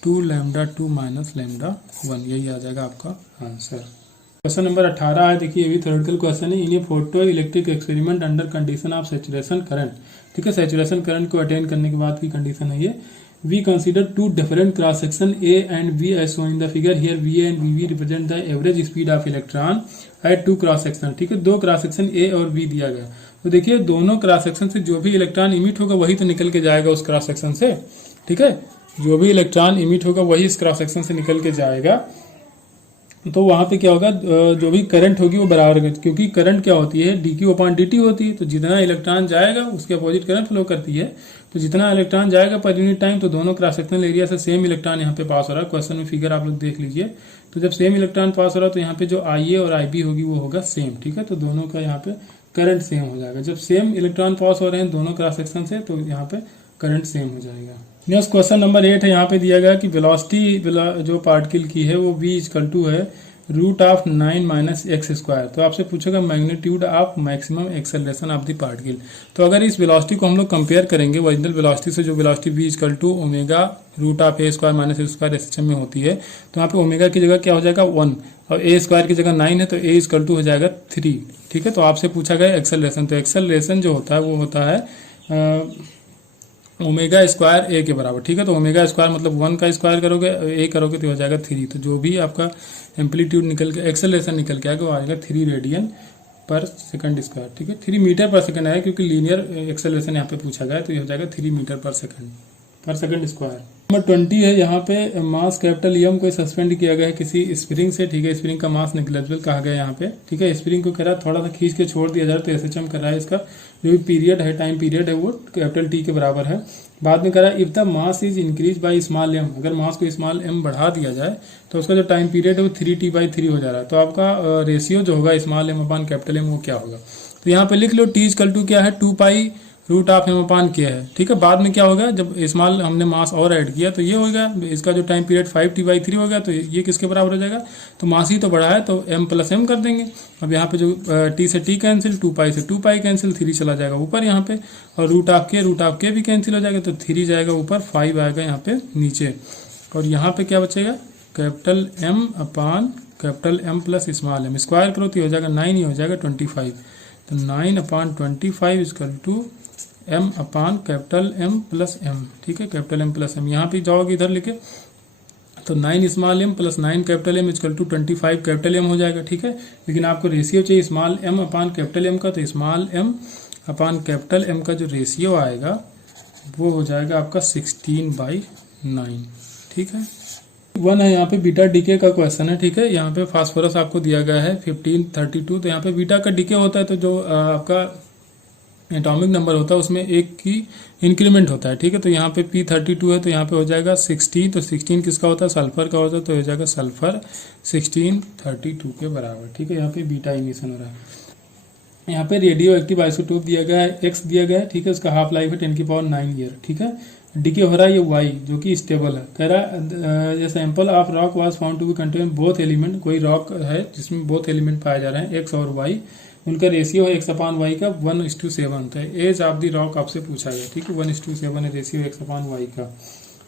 2 λ2 माइनस λ1, यही आ जाएगा आपका आंसर। क्वेश्चन नंबर 18 है, देखिए ये भी थ्योरेटिकल क्वेश्चन है। In a photo electric experiment under condition of saturation current, ठीक है, सैचुरेशन करंट को अटेन करने के बाद की कंडीशन है ये। We consider two different cross section A and B as shown in the figure, here VA and VB represent the average speed of electron at two cross section, ठीक है, दो क्रॉस सेक्शन A और B दिया गया। तो देखिए दोनों cross section से जो भी इलेक्ट्रॉन इमिट होगा वही तो निकल के जाएगा उस क्रॉस सेक्शन से, ठीक है, जो भी इलेक्ट्रॉन इमिट होगा वही इस क्रॉस सेक्शन से निकल के जाएगा। तो वहां पे क्या होगा, जो भी करंट होगी वो बराबर होगी, क्योंकि करंट क्या होती है dQ/dt होती है। तो जितना इलेक्ट्रॉन जाएगा उसके अपोजिट करंट फ्लो करती है। तो जितना इलेक्ट्रॉन जाएगा पर यूनिट टाइम, तो दोनों क्रॉस सेक्शनल एरिया से सेम इलेक्ट्रॉन यहाँ पे पास हो रहा है। क्वेश्चन में फिगर आप लोग देख लीजिए। तो जब सेम इलेक्ट्रॉन पास हो रहा है तो यहाँ पे जो IA और IB होगी वो होगा सेम, ठीक है। तो दोनों का यहाँ पे करंट सेम हो जाएगा। जब सेम इलेक्ट्रॉन पास हो रहे हैं दोनों क्रॉस सेक्शन से, तो यहाँ पे करंट सेम हो जाएगा। नेक्स्ट क्वेश्चन नंबर 8 है, यहाँ पे दिया गया कि वेलोसिटी जो पार्टिकल की है वो V = है √9 - x²। तो आपसे पूछेगा magnitude of maximum acceleration of the particle. तो अगर इस वेलोसिटी को हम लोग कंपेयर करेंगे ओरिजिनल वेलोसिटी से, जो velocity V = ω √A² - x² SHM में होती है, तो यहाँ पे ओमेगा की जगह क्या हो जाएगा 1 और A² की जगह 9 है, तो A = हो जाएगा 3, ठीक है। तो आपसे पूछा गया एक्सेलरेशन, तो एक्सेलरेशन जो होता है वो होता है ω² A के बराबर, ठीक है। तो ω² मतलब 1 का स्क्वायर करोगे, A करोगे तो हो जाएगा 3। तो जो भी आपका एम्पलीट्यूड निकल के एक्सेलरेशन निकल के आएगा वो आएगा 3 रेडियन/सेकंड², ठीक है। 3 मीटर/सेकंड आएगा क्योंकि लीनियर एक्सेलरेशन यहाँ पे पूछा गया है, तो ये हो जाएगा 3 मीटर/सेकंड²। नंबर 20 है, यहाँ पे मास कैपिटल M को सस्पेंड किया गया है किसी स्प्रिंग से, ठीक है। स्प्रिंग का मास नेग्लिजिबल कहा गया है यहाँ पे, ठीक है। स्प्रिंग को कह रहा है थोड़ा सा खींच के छोड़ दिया जाए, तो SHM कर रहा है। इसका जो भी पीरियड है, टाइम पीरियड है, वो T के बराबर है। बाद में कह रहा है if the mass is increase by small m, अगर मास को स्मॉल m बढ़ा दिया जाए तो उसका जो टाइम पीरियड है वो 3T/3 हो जा रहा है। तो आपका रेशियो जो होगा स्मॉल m/M वो क्या होगा, तो यहाँ पे लिख लो T = क्या है 2π√m/k है, ठीक है। बाद में क्या होगा, जब स्मॉल हमने मास और ऐड किया तो ये होगा, इसका जो टाइम पीरियड 5T/3 होगा, तो ये किसके बराबर हो जाएगा, तो मास ही तो बढ़ा है तो m+m कर देंगे। अब यहाँ पे जो T से T कैंसिल, 2π से 2π कैंसिल, 3 चला जाएगा ऊपर यहाँ पे, और √k भी कैंसिल हो जाएगा, तो 3 जाएगा ऊपर, 5 आएगा यहाँ पे नीचे। और यहाँ पे क्या बचेगा, M + स्मॉल m स्क्वायर करो तो हो जाएगा 9, ही हो जाएगा 25। तो 9/25 = M/M + M, ठीक है, M + M। यहाँ पे जाओगे इधर लेके, तो 9 स्मॉल m + 9 M = 25 M हो जाएगा, ठीक है। लेकिन आपको रेशियो चाहिए स्मॉल m/M का, तो स्मॉल m/M का जो रेशियो आएगा वो हो जाएगा आपका 16/9, ठीक है। 1 है, यहाँ पे बीटा डीके का क्वेश्चन है, ठीक है। यहाँ पे फास्फोरस आपको दिया गया है 1532। तो यहाँ पे बीटा का डीके होता है, तो जो आपका एटॉमिक नंबर होता है उसमें एक की इंक्रीमेंट होता है, ठीक है। तो यहाँ पे P32 है, तो यहाँ पे हो जाएगा 16। तो 16 किसका होता है, सल्फर का होता है, तो हो जाएगा सल्फर 1632 के बराबर, ठीक है। यहाँ पे बीटा इमिशन हो रहा है। यहाँ पे रेडियो एक्टिव आइसोटोप दिया गया है, X दिया गया है, ठीक है। उसका हाफ लाइफ है 10⁹ ईयर, ठीक है। डीके हो रहा है ये Y जो कि स्टेबल है। कह रहा है sample of rock was found to be contain both element, कोई रॉक है जिसमें बोथ एलिमेंट पाए जा रहे हैं X और Y, उनका रेशियो है X/Y का 1:7। तो एज ऑफ द रॉक आपसे पूछा गया, ठीक है, 1:7 है रेशियो X/Y का।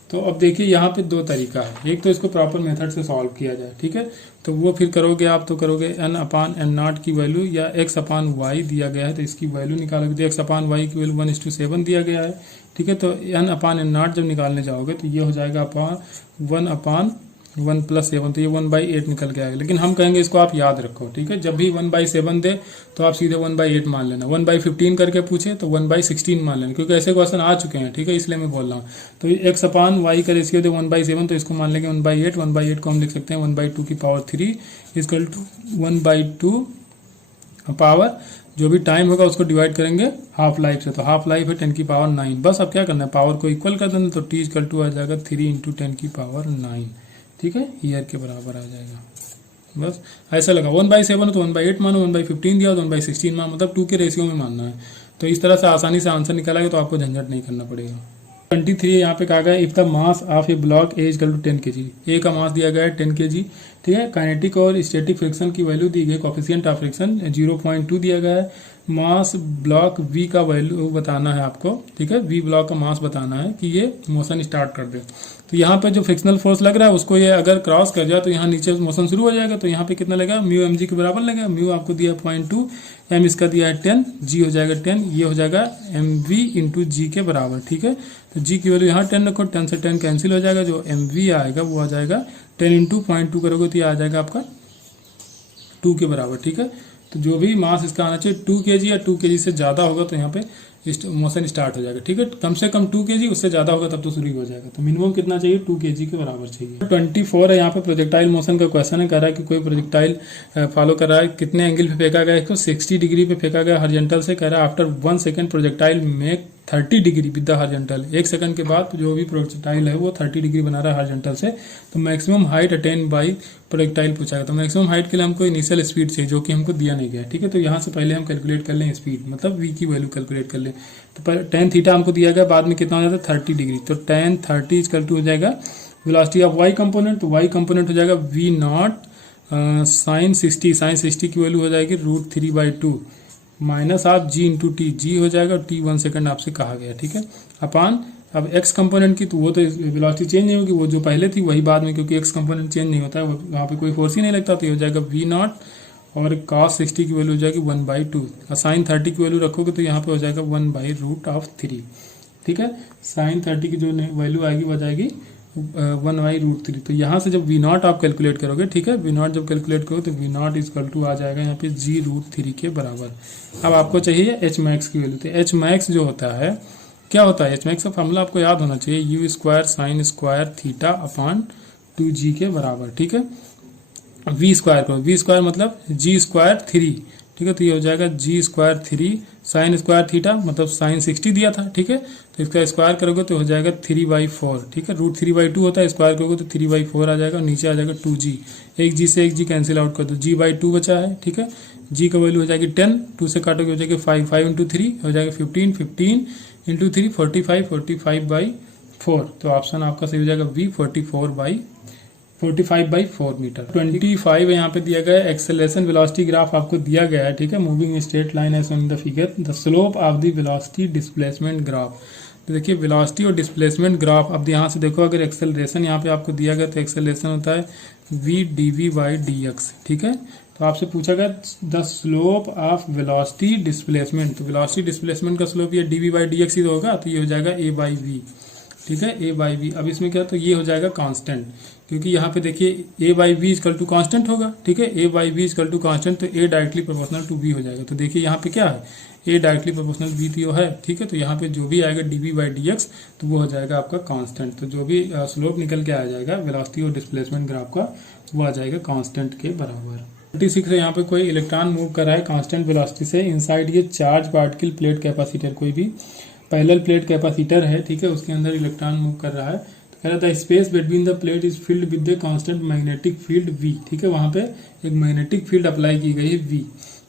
तो अब देखिए यहाँ पे 2 तरीका है, एक तो इसको प्रॉपर मेथड से सॉल्व किया जाए, ठीक है। तो वो फिर करोगे आप, तो करोगे n/n0 की वैल्यू, या X/Y दिया गया है तो इसकी वैल्यू निकालोगे, तो X/Y की वैल्यू 1:7 दिया गया है, ठीक है। तो n/n0 जब निकालने जाओगे तो ये हो जाएगा 1/1 + 7, तो ये 1/8 निकल के आएगा। लेकिन हम कहेंगे इसको आप याद रखो, ठीक है। जब भी 1/7 दे तो आप सीधे 1/8 मान लेना, 1/15 करके पूछे तो 1/16 मान लेना, क्योंकि ऐसे क्वेश्चन आ चुके हैं, ठीक है, इसलिए मैं बोल रहा हूँ। तो X/Y का रेशियो दे 1/7, तो इसको मान लेंगे 1/8। 1/8 को हम लिख सकते हैं 1/2⁵ = 1/2 पावर, जो भी टाइम होगा उसको डिवाइड करेंगे हाफ लाइफ से, तो हाफ लाइफ है 10⁹ बस। अब क्या करना है, पावर को इक्वल कर देना, तो T = आ जाएगा 3 × 10⁹, ठीक है, ईयर के बराबर आ जाएगा। बस ऐसा लगा, 1/7 है तो 1/8 मानो, 1/15 दिया तो 1/16 मानो, मतलब 2 के रेशियो में मानना है। तो इस तरह से आसानी से आंसर निकालेगा, तो आपको झंझट नहीं करना पड़ेगा। 23 यहाँ पे कहा गया if the mass of A block A = 10 kg, ए का मास दिया गया है 10 kg, ठीक है। काइनेटिक और स्टैटिक फ्रिक्शन की वैल्यू दी गई, कोफिशिएंट ऑफ फ्रिक्शन 0.2 दिया गया है। मास ब्लॉक v का वैल्यू बताना है आपको, ठीक है। v ब्लॉक का मास बताना है कि ये मोशन स्टार्ट कर दे। तो यहाँ पे जो फ्रिक्शनल फोर्स लग रहा है उसको ये अगर क्रॉस कर जाए तो यहाँ नीचे मोशन शुरू हो जाएगा। तो यहाँ पे कितना लगेगा, म्यू mg के बराबर लगेगा। म्यू आपको दिया है 0.2, m इसका दिया है 10, g हो जाएगा 10, ये हो जाएगा mv इंटू जी के बराबर, ठीक है। तो g की वैल्यू यहाँ 10 रखो, 10 से 10 कैंसिल हो जाएगा, जो mv आएगा वो आ जाएगा 10 इंटू 0.2 करोगे तो ये आ जाएगा आपका 2 के बराबर, ठीक है। तो जो भी मास इसका आना चाहिए 2 kg या 2 kg से ज़्यादा होगा तो यहाँ पे मोशन स्टार्ट हो जाएगा, ठीक है। कम से कम 2 kg, उससे ज़्यादा होगा तब तो शुरू हो जाएगा। तो मिनिमम कितना चाहिए, 2 kg के बराबर चाहिए। 24 है यहाँ पे प्रोजेक्टाइल मोशन का क्वेश्चन है। कह रहा है कि कोई प्रोजेक्टाइल फॉलो कर रहा है, कितने एंगल पे फेंका गया, इसको 60 डिग्री पे फेंका गया हॉरिजॉन्टल से। कह रहा है after 1 second projectile make 30 degree with the horizontal. 1 second के बाद जो भी प्रोजेक्टाइल है वो 30 डिग्री बना रहा है हॉरिजॉन्टल से। तो maximum height attain by projectile पूछा गया। तो मैक्सिमम हाइट के लिए हमको इनिशियल स्पीड चाहिए जो कि हमको दिया नहीं गया, ठीक है। तो यहाँ से पहले हम कैलकुलेट कर लें स्पीड, मतलब v की वैल्यू कैलकुलेट कर लें। तो tan थीटा हमको दिया गया, बाद में कितना हो जाता है 30 डिग्री। तो tan 30 इक्वल टू हो जाएगा वेलोसिटी ऑफ y कंपोनेंट। तो y कंपोनेंट हो जाएगा v नॉट साइन 60। साइन 60 की वैल्यू हो जाएगी √3/2 minus of g into T. G हो जाएगा t 1 सेकंड आपसे कहा गया, ठीक है। अपान अब x कंपोनेंट की, तो वो तो वेलोसिटी चेंज नहीं होगी, वो जो पहले थी वही बाद में, क्योंकि x कंपोनेंट चेंज नहीं होता है, वहाँ पे कोई फोर्स ही नहीं लगता। तो ये हो जाएगा v नॉट और cos 60 की वैल्यू हो जाएगी 1/2। और साइन 30 की वैल्यू रखोगे तो यहाँ पे हो जाएगा 1/√3, ठीक है। साइन 30 की जो वैल्यू आएगी वो जाएगी 1/√3। तो यहाँ से जब v नॉट आप कैलकुलेट करोगे, ठीक है, v नॉट जब कैलकुलेट करोगे तो v नॉट इक्वल टू आ जाएगा यहाँ पे g√3 के बराबर। अब आपको चाहिए h मैक्स की वैल्यू। तो h मैक्स जो होता है, क्या होता है, h मैक्स का फॉर्मूला आपको याद होना चाहिए, u square sine square theta upon 2g के बराबर, ठीक है। v स्क्वायर करो, v स्क्वायर मतलब g स्क्वायर 3, ठीक है। तो ये हो जाएगा g square 3 sine square theta, मतलब साइन 60 दिया था, ठीक है। तो इसका स्क्वायर करोगे तो हो जाएगा 3/4, ठीक है। √3/2 होता है, स्क्वायर करोगे तो 3/4 आ जाएगा। नीचे आ जाएगा 2g, एक g से एक g कैंसिल आउट कर दो, g/2 बचा है, ठीक है। g का वैल्यू हो जाएगी 10, 2 से काटोगे हो जाएगी 5, 5 इंटू 3 हो जाएगा 15, 15 इंटू 3 45, 45/4। तो ऑप्शन आपका सही हो जाएगा v 45/4 मीटर। 25 यहाँ पे दिया गया है एक्सेलरेशन वेलोसिटी ग्राफ आपको दिया गया है, ठीक है। Moving straight line as in the figure, the slope of the velocity displacement graph. तो देखिए वेलोसिटी और डिस्प्लेसमेंट ग्राफ, अब यहाँ से देखो अगर एक्सेलरेशन यहाँ पे आपको दिया गया तो एक्सेलरेशन होता है v dv/dx, ठीक है। तो आपसे पूछा गया the slope of velocity displacement. तो वेलोसिटी डिस्प्लेसमेंट का स्लोप ये dv/dx ही होगा, तो ये हो जाएगा a/v, ठीक है, a/v। अब इसमें क्या, तो ये हो जाएगा कांस्टेंट, क्योंकि यहाँ पे देखिए a/v इक्वल टू कांस्टेंट होगा, ठीक है। a/v इक्वल टू कांस्टेंट, तो a directly proportional to b हो जाएगा। तो देखिए यहाँ पे क्या है, a डायरेक्टली प्रोपोर्शनल b तो है, ठीक है। तो यहाँ पे जो भी आएगा dv/dx तो वो हो जाएगा आपका कांस्टेंट। तो जो भी स्लोप निकल के आ जाएगा वेलोसिटी और डिस्प्लेसमेंट ग्राफ का, वो आ जाएगा कांस्टेंट के बराबर। 36 है यहाँ पे कोई इलेक्ट्रॉन मूव कर रहा है कांस्टेंट वेलोसिटी से इनसाइड ये चार्ज पार्टिकल प्लेट कैपेसिटर, कोई भी पैरेलल प्लेट कैपेसिटर है, ठीक है, उसके अंदर इलेक्ट्रॉन मूव कर रहा है। तो कह रहा था space between the plate is filled with the constant magnetic field v, ठीक है। वहां पे एक मैग्नेटिक फील्ड अप्लाई की गई है v।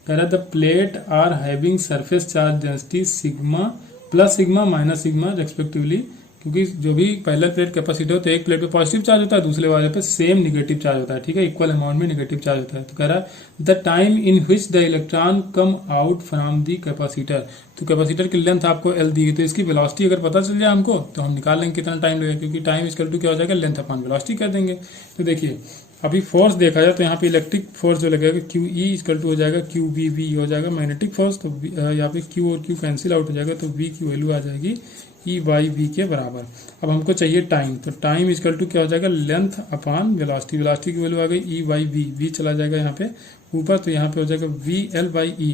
कह रहा था plate are having surface charge density sigma plus sigma minus sigma respectively, क्योंकि जो भी पैरेलल प्लेट कैपेसिटर होता है, एक प्लेट पे पॉजिटिव चार्ज होता है, दूसरे वाले पे सेम निगेटिव चार्ज होता है, ठीक है, इक्वल अमाउंट में निगेटिव चार्ज होता है। तो कह रहा है the time in which the electron come out from the capacitor. तो कैपेसिटर की लेंथ आपको l दी गई, तो इसकी वेलोसिटी अगर पता चल जाए हमको तो हम निकाल लेंगे कितना टाइम लगेगा, क्योंकि टाइम इक्वल टू क्या हो जाएगा, लेंथ अपॉन वेलोसिटी कर देंगे। तो देखिए अभी फोर्स देखा जाए तो यहाँ पे इलेक्ट्रिक फोर्स जो लगेगा QE इक्वल टू हो जाएगा QVV हो जाएगा मैग्नेटिक फोर्स। तो यहाँ पे Q और Q कैंसिल आउट हो जाएगा, तो V की वैल्यू आ जाएगी E/V के बराबर। अब हमको चाहिए टाइम, तो टाइम इक्वल टू क्या हो जाएगा, लेंथ अपॉन वेलोसिटी। वेलोसिटी की वैल्यू आ गई E/V, V चला जाएगा यहाँ पे ऊपर, तो यहाँ पे हो जाएगा VL/E।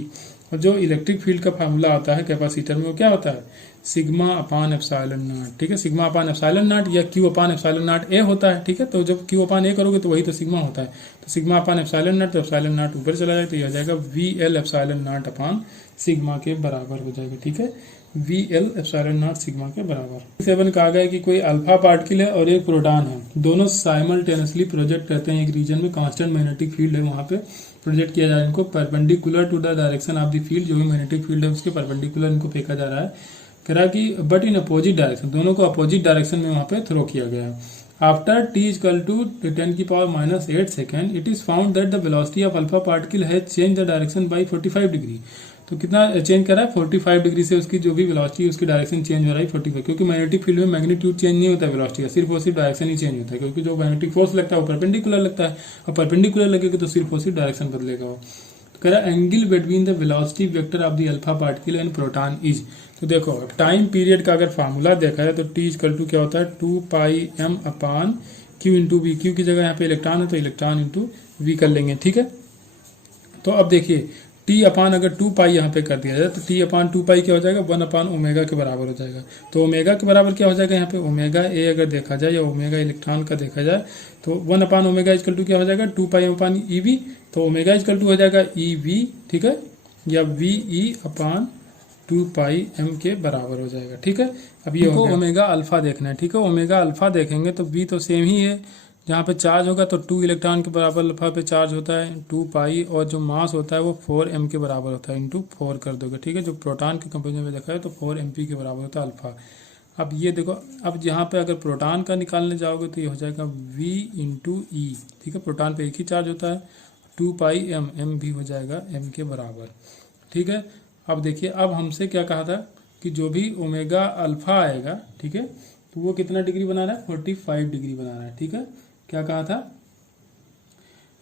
और जो इलेक्ट्रिक फील्ड का फार्मूला आता है कैपेसिटर में वो क्या होता है, सिग्मा अपान एप्सिलॉन नॉट, ठीक है। सिग्मा अपान एप्सिलॉन नॉट या Q upon epsilon not A होता है, ठीक है। तो जब Q अपान A करोगे तो वही तो सिग्मा होता है। तो सिग्मा अपान एप्सिलॉन नॉट, तो एप्सिलॉन नॉट ऊपर चला जाए, तो ये हो जाएगा VL epsilon not upon sigma के बराबर हो जाएगा, ठीक है। VL एप्सिलॉन नॉट सिग्मा के बराबर। 7 कहा गया कि कोई अल्फा पार्टिकल है और एक प्रोटॉन है, दोनों साइमल्टेनियसली प्रोजेक्ट करते हैं एक रीजन में, कांस्टेंट मैग्नेटिक फील्ड है वहां पे प्रोजेक्ट किया जा रहा है इनको perpendicular to the direction of the field. जो भी मैग्नेटिक फील्ड है उसके परपेंडिकुलर इनको फेंका जा रहा है। कह रहा कि बट इन अपोजिट डायरेक्शन, दोनों को अपोजिट डायरेक्शन में वहां पे थ्रो किया गया है। After T equal to 10⁻⁻8 second it is found that the velocity of alpha particle has change the direction by 45 degree. तो कितना चेंज कर रहा है? 45 डिग्री से उसकी जो भी वेलोसिटी है उसकी डायरेक्शन चेंज हो रहा है 45, क्योंकि मैग्नेटिक फील्ड में मैग्नीट्यूड चेंज नहीं होता है वेलोसिटी का, सिर्फ और सिर्फ डायरेक्शन ही चेंज होता है, क्योंकि जो मैग्नेटिक फोर्स लगता है वो परपेंडिकुलर लगता है, और परपेंडिकुलर लगेगा तो सिर्फ और सिर्फ डायरेक्शन बदलेगा वो। कह रहा angle between the velocity vector of the alpha particle and proton is. तो देखो टाइम पीरियड का अगर फार्मूला देखा है तो टी इक्वल टू क्या होता है 2πm upon Q into V. Q की जगह यहाँ पे इलेक्ट्रॉन है तो इलेक्ट्रॉन इंटू वी कर लेंगे, ठीक है। तो अब देखिए टी अपान अगर 2π यहाँ पे कर दिया जाए तो टी अपान 2π क्या हो जाएगा 1 अपान ओमेगा के बराबर हो जाएगा। तो ओमेगा के बराबर क्या हो जाएगा यहाँ पे ओमेगा ए अगर देखा जाए या ओमेगा इलेक्ट्रॉन का देखा जाए तो 1 अपान ओमेगा इक्वल टू क्या हो जाएगा 2π अपान ई वी। तो ओमेगा इक्वल टू हो जाएगा ई वी, ठीक है, या वी ई अपान 2πm के बराबर हो जाएगा, ठीक है। अब ये ओमेगा अल्फा देखना है, ठीक है। ओमेगा अल्फा देखेंगे तो वी तो सेम ही है, जहाँ पे चार्ज होगा तो 2 इलेक्ट्रॉन के बराबर अल्फा पे चार्ज होता है 2π, और जो मास होता है वो 4m के बराबर होता है, इंटू 4 कर दोगे, ठीक है। जो प्रोटॉन के कंपेरिजन में देखा है तो 4mp के बराबर होता है अल्फा। अब ये देखो, अब यहाँ पे अगर प्रोटॉन का निकालने जाओगे तो ये हो जाएगा v इंटू ई, ठीक है। प्रोटॉन पे एक ही चार्ज होता है 2πm, m भी हो जाएगा m के बराबर, ठीक है। अब देखिए, अब हमसे क्या कहा था कि जो भी ओमेगा अल्फा आएगा, ठीक है, तो वो कितना डिग्री बना रहा है 45 डिग्री बना रहा है, ठीक है। क्या कहा था?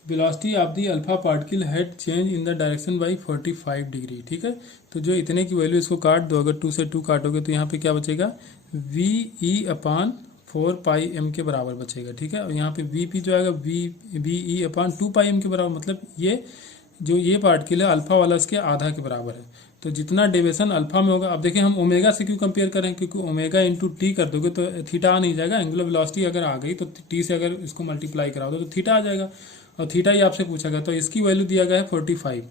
Velocity of the alpha particle had change in the direction by 45 degree, ठीक है। तो जो इतने की वैल्यू इसको काट दो, अगर 2 से 2 काटोगे तो यहाँ पे क्या बचेगा वी ई अपान 4πm के बराबर बचेगा, ठीक है। और यहाँ पे वी पी जो आएगा वी ई अपान 2πm के बराबर, मतलब ये जो ये पार्टिकल है अल्फा वाला इसके आधा के बराबर है। तो जितना डेविएशन अल्फा में होगा, अब देखिए हम ओमेगा से क्यों कंपेयर करें, क्योंकि ओमेगा इंटू टी कर दोगे तो थीटा आ नहीं जाएगा। एंगुलर वेलोसिटी अगर आ गई तो टी से अगर इसको मल्टीप्लाई करा दो तो थीटा आ जाएगा, और थीटा ही आपसे पूछा गया। तो इसकी वैल्यू दिया गया है 45,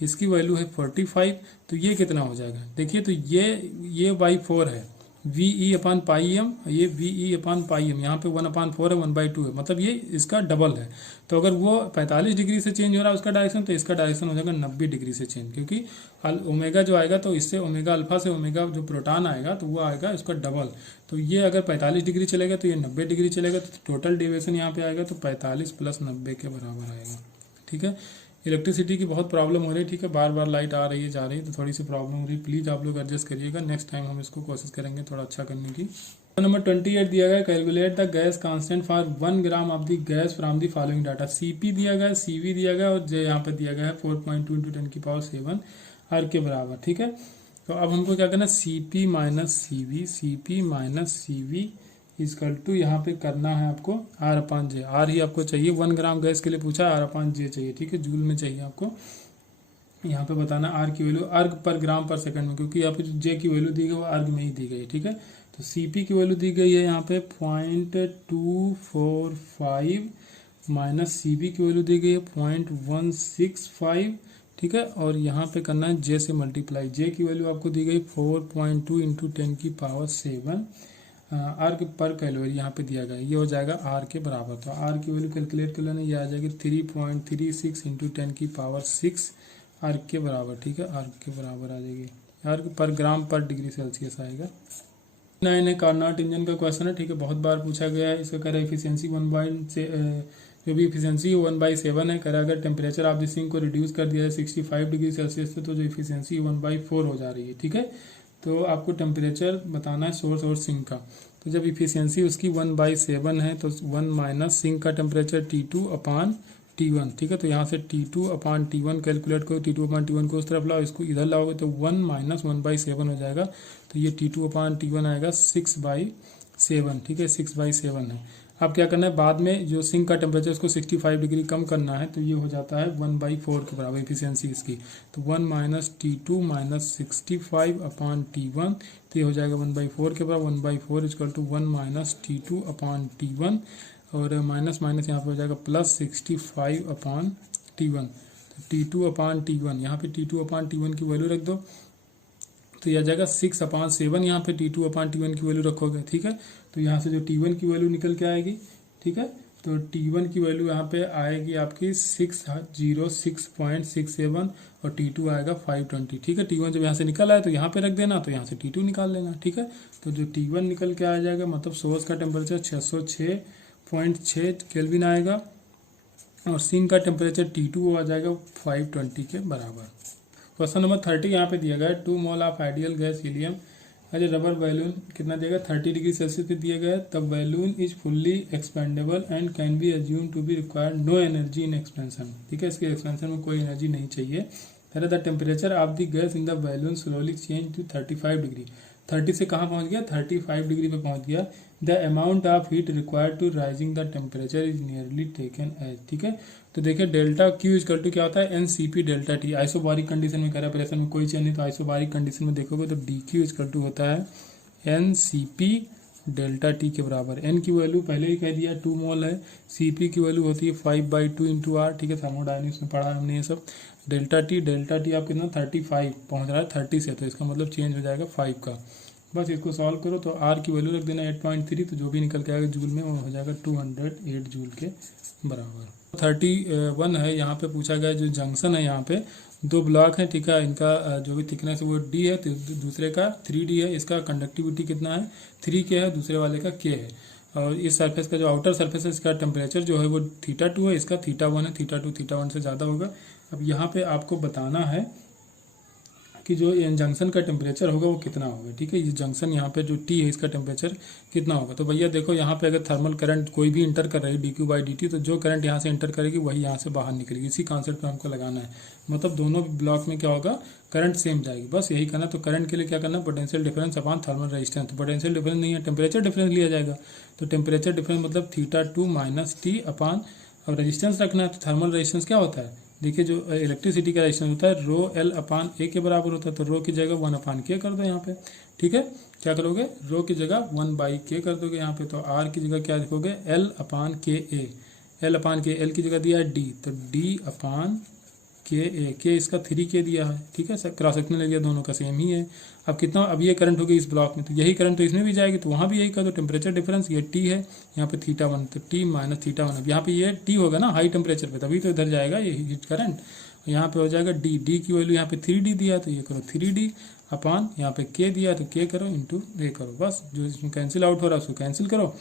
इसकी वैल्यू है 45। तो ये कितना हो जाएगा देखिए, तो ये बाई 4 है वी ई अपान पाई एम, ये वी ई अपान पाई एम, यहाँ पे 1 अपान 4 है 1/2 है, मतलब ये इसका डबल है। तो अगर वो 45 डिग्री से चेंज हो रहा है उसका डायरेक्शन, तो इसका डायरेक्शन हो जाएगा 90 डिग्री से चेंज, क्योंकि ओमेगा जो आएगा तो इससे ओमेगा अल्फा से ओमेगा जो प्रोटॉन आएगा तो वो आएगा इसका डबल। तो ये अगर 45 डिग्री चलेगा तो ये 90 डिग्री चलेगा, तो टोटल डेविएशन यहाँ पे आएगा तो 45 + 90 के बराबर आएगा, ठीक है। इलेक्ट्रिसिटी की बहुत प्रॉब्लम हो रही है, ठीक है, बार बार लाइट आ रही है जा रही है, तो थोड़ी सी प्रॉब्लम हो रही है, प्लीज़ आप लोग एडजस्ट करिएगा। नेक्स्ट टाइम हम इसको कोशिश करेंगे थोड़ा अच्छा करने की। नंबर 28 दिया गया, calculate the gas constant for 1 gram of the gas from the following data. CP दिया गया, सीवी दिया गया, और जे यहाँ पे दिया गया है 4.2 × 10⁻7 आर के बराबर, ठीक है। तो अब हमको क्या करना है, CP minus CV equal to यहाँ पे करना है आपको आर अपान जे। आर ही आपको चाहिए, 1 ग्राम गैस के लिए पूछा, आर अपान जे चाहिए, ठीक है, जूल में चाहिए आपको। यहाँ पे बताना आर की वैल्यू अर्ग पर ग्राम पर सेकंड में, क्योंकि यहाँ पे जो जे की वैल्यू दी गई वो अर्ग में ही दी गई, ठीक है। तो सीपी की वैल्यू दी गई है यहाँ पे 0.245 माइनस सीबी की वैल्यू दी गई है 0.165, ठीक है। और यहाँ पे करना है जे से मल्टीप्लाई, जे की वैल्यू आपको दी गई 4.2 × 10⁻7 आर पर कैलोरी यहाँ पे दिया गया, ये हो जाएगा आर के बराबर। तो आर की वैल्यू कैलकुलेट कर लेना, ये आ जाएगी 3.36 × 10⁻6 आर के बराबर, ठीक है, आर के बराबर आ जाएगी। आर पर ग्राम पर डिग्री सेल्सियस आएगा। 9 है कार्नोट इंजन का क्वेश्चन है, ठीक है, बहुत बार पूछा गया है। इसका कह एफिशिएंसी 1/जो भी एफिशिएंसी 1/7 है। कह अगर टेम्परेचर ऑफ द सिंक को रिड्यूस कर दिया है 65 डिग्री सेल्सियस से, तो जो एफिशिएंसी 1/4 हो जा रही है, ठीक है। तो आपको टेम्परेचर बताना है सोर्स और सिंक का। तो जब इफिशियंसी उसकी 1/7 है तो 1 माइनस सिंक का टेम्परेचर T2 अपान T1, ठीक है। तो यहाँ से T2 अपान T1 कैलकुलेट करो, T2 अपान T1 को उस तरफ लाओ, इसको इधर लाओगे तो 1 माइनस 1/7 हो जाएगा। तो ये T2 अपान T1 आएगा 6/7, ठीक है, 6/7 है। अब क्या करना है, बाद में जो सिंक का टेम्परेचर उसको 65 डिग्री कम करना है, तो ये हो जाता है 1/4 के बराबर एफिशिएंसी इसकी। तो 1 माइनस T2 माइनस 65 अपान T1, तो ये हो जाएगा 1/4 के बराबर। 1/4 equal to 1 minus T2 upon T1, और माइनस माइनस यहाँ पे हो जाएगा प्लस 65 अपान T1। तो T2 अपान T1, यहाँ पे T2 अपान T1 की वैल्यू रख दो, तो यह आ जाएगा 6/7। यहाँ पे T2 अपान T1 की वैल्यू रखोगे, ठीक है। तो यहाँ से जो T1 की वैल्यू निकल के आएगी, ठीक है, तो T1 की वैल्यू यहाँ पे आएगी आपकी 606.67, और T2 आएगा 520, ठीक है। T1 जब यहाँ से निकल आए तो यहाँ पे रख देना, तो यहाँ से T2 निकाल लेना, ठीक है। तो जो T1 निकल के आ जाएगा, मतलब सोर्स का टेम्परेचर 8.6 केल्विन आएगा और सिंक का टेम्परेचर T2 वो आ जाएगा 520 के बराबर। क्वेश्चन नंबर 30 यहाँ पे दिया गया है 2 mole of ideal gas helium as a rubber balloon कितना दिया गया 30 डिग्री सेल्सियस पे दिया गया है। तब balloon is fully expendable and can be assume to be required no energy in expansion. ठीक है, इसके एक्सपेंशन में कोई एनर्जी नहीं चाहिए। The temperature of the gas in the balloon slowly change to 35 degree. 30 से कहाँ पहुंच गया 35 डिग्री पे पहुंच गया। The amount of heat required to rising the temperature is nearly taken as. ठीक है, तो देखिए डेल्टा क्यू इजकल टू क्या होता है NCP delta T. Isobaric condition में कह रहा है प्रेशर में कोई चेंज नहीं, तो आइसोबारिक कंडीशन में देखोगे तो डी क्यू इजकल टू होता है एनसीपी डेल्टा टी के बराबर। एन की वैल्यू पहले ही कह दिया 2 मोल है। सीपी की वैल्यू होती है 5/2 इंटू आर। ठीक है, थर्मोडायनेमिक्स में पढ़ा हमने ये सब। डेल्टा टी आप कितना 35 पहुंच रहा है 30 से, तो इसका मतलब चेंज हो जाएगा 5 का। बस इसको सॉल्व करो तो आर की वैल्यू रख देना 8.3, तो जो भी निकल के आएगा जूल में वो हो जाएगा 208 जूल के बराबर। 31 है, यहाँ पे पूछा गया जो जंक्शन है यहाँ पे 2 ब्लॉक है। ठीक है, इनका जो भी थिकनेस है वो डी है, तो दूसरे का 3D है। इसका कंडक्टिविटी कितना है 3K है, दूसरे वाले का K है। और इस सरफेस का जो आउटर सरफेस है इसका टेम्परेचर जो है वो θ2 है, इसका θ1 है। θ2 θ1 से ज़्यादा होगा। अब यहाँ पे आपको बताना है कि जो जंक्शन का टेम्परेचर होगा वो कितना होगा। ठीक है, ये जंक्शन यहाँ पे जो T है इसका टेम्परेचर कितना होगा। तो भैया देखो यहाँ पे अगर थर्मल करंट कोई भी इंटर कर रही है dQ/dt, तो जो करंट यहाँ से इंटर करेगी वही यहाँ से बाहर निकलेगी। इसी कॉन्सेप्ट पे हमको लगाना है, मतलब दोनों ब्लॉक में क्या होगा करंट सेम जाएगी, बस यही करना। तो करंट के लिए क्या करना potential difference upon thermal resistance. तो पोटेंशियल डिफरेंस नहीं है, टेम्परेचर डिफरेंस लिया जाएगा। तो टेम्परेचर डिफरेंस मतलब θ2 - T अपॉन, अब रेजिस्टेंस रखना है तो थर्मल रेजिस्टेंस क्या होता है देखिए, जो इलेक्ट्रिसिटी का रेजिस्टेंस होता है रो L अपान A के बराबर होता है। तो रो की जगह 1/K कर दो यहाँ पे। ठीक है, क्या करोगे रो की जगह 1/K कर दोगे यहाँ पे। तो R की जगह क्या लिखोगे L/KA। L/K, L की जगह दिया है D, तो D/KA। K इसका 3K दिया है। ठीक है, क्रॉस सेक्शनल एरिया दोनों का सेम ही है। अब कितना, अब ये करंट होगी इस ब्लॉक में, तो यही करंट तो इसमें भी जाएगी, तो वहाँ भी यही कर दो। टेम्परेचर डिफरेंस ये T है, यहाँ पे θ1, तो T - θ1। अब यहाँ पे ये T होगा ना हाई टेम्परेचर पे, तभी तो इधर जाएगा ये हीट करंट। यहाँ पे हो जाएगा D की वैल्यू यहाँ पे 3D दिया, तो ये करो 3D अपान यहाँ पे K दिया, तो K करो इंटू A करो। बस जो इसमें कैंसिल आउट हो रहा है उसको कैंसिल करो।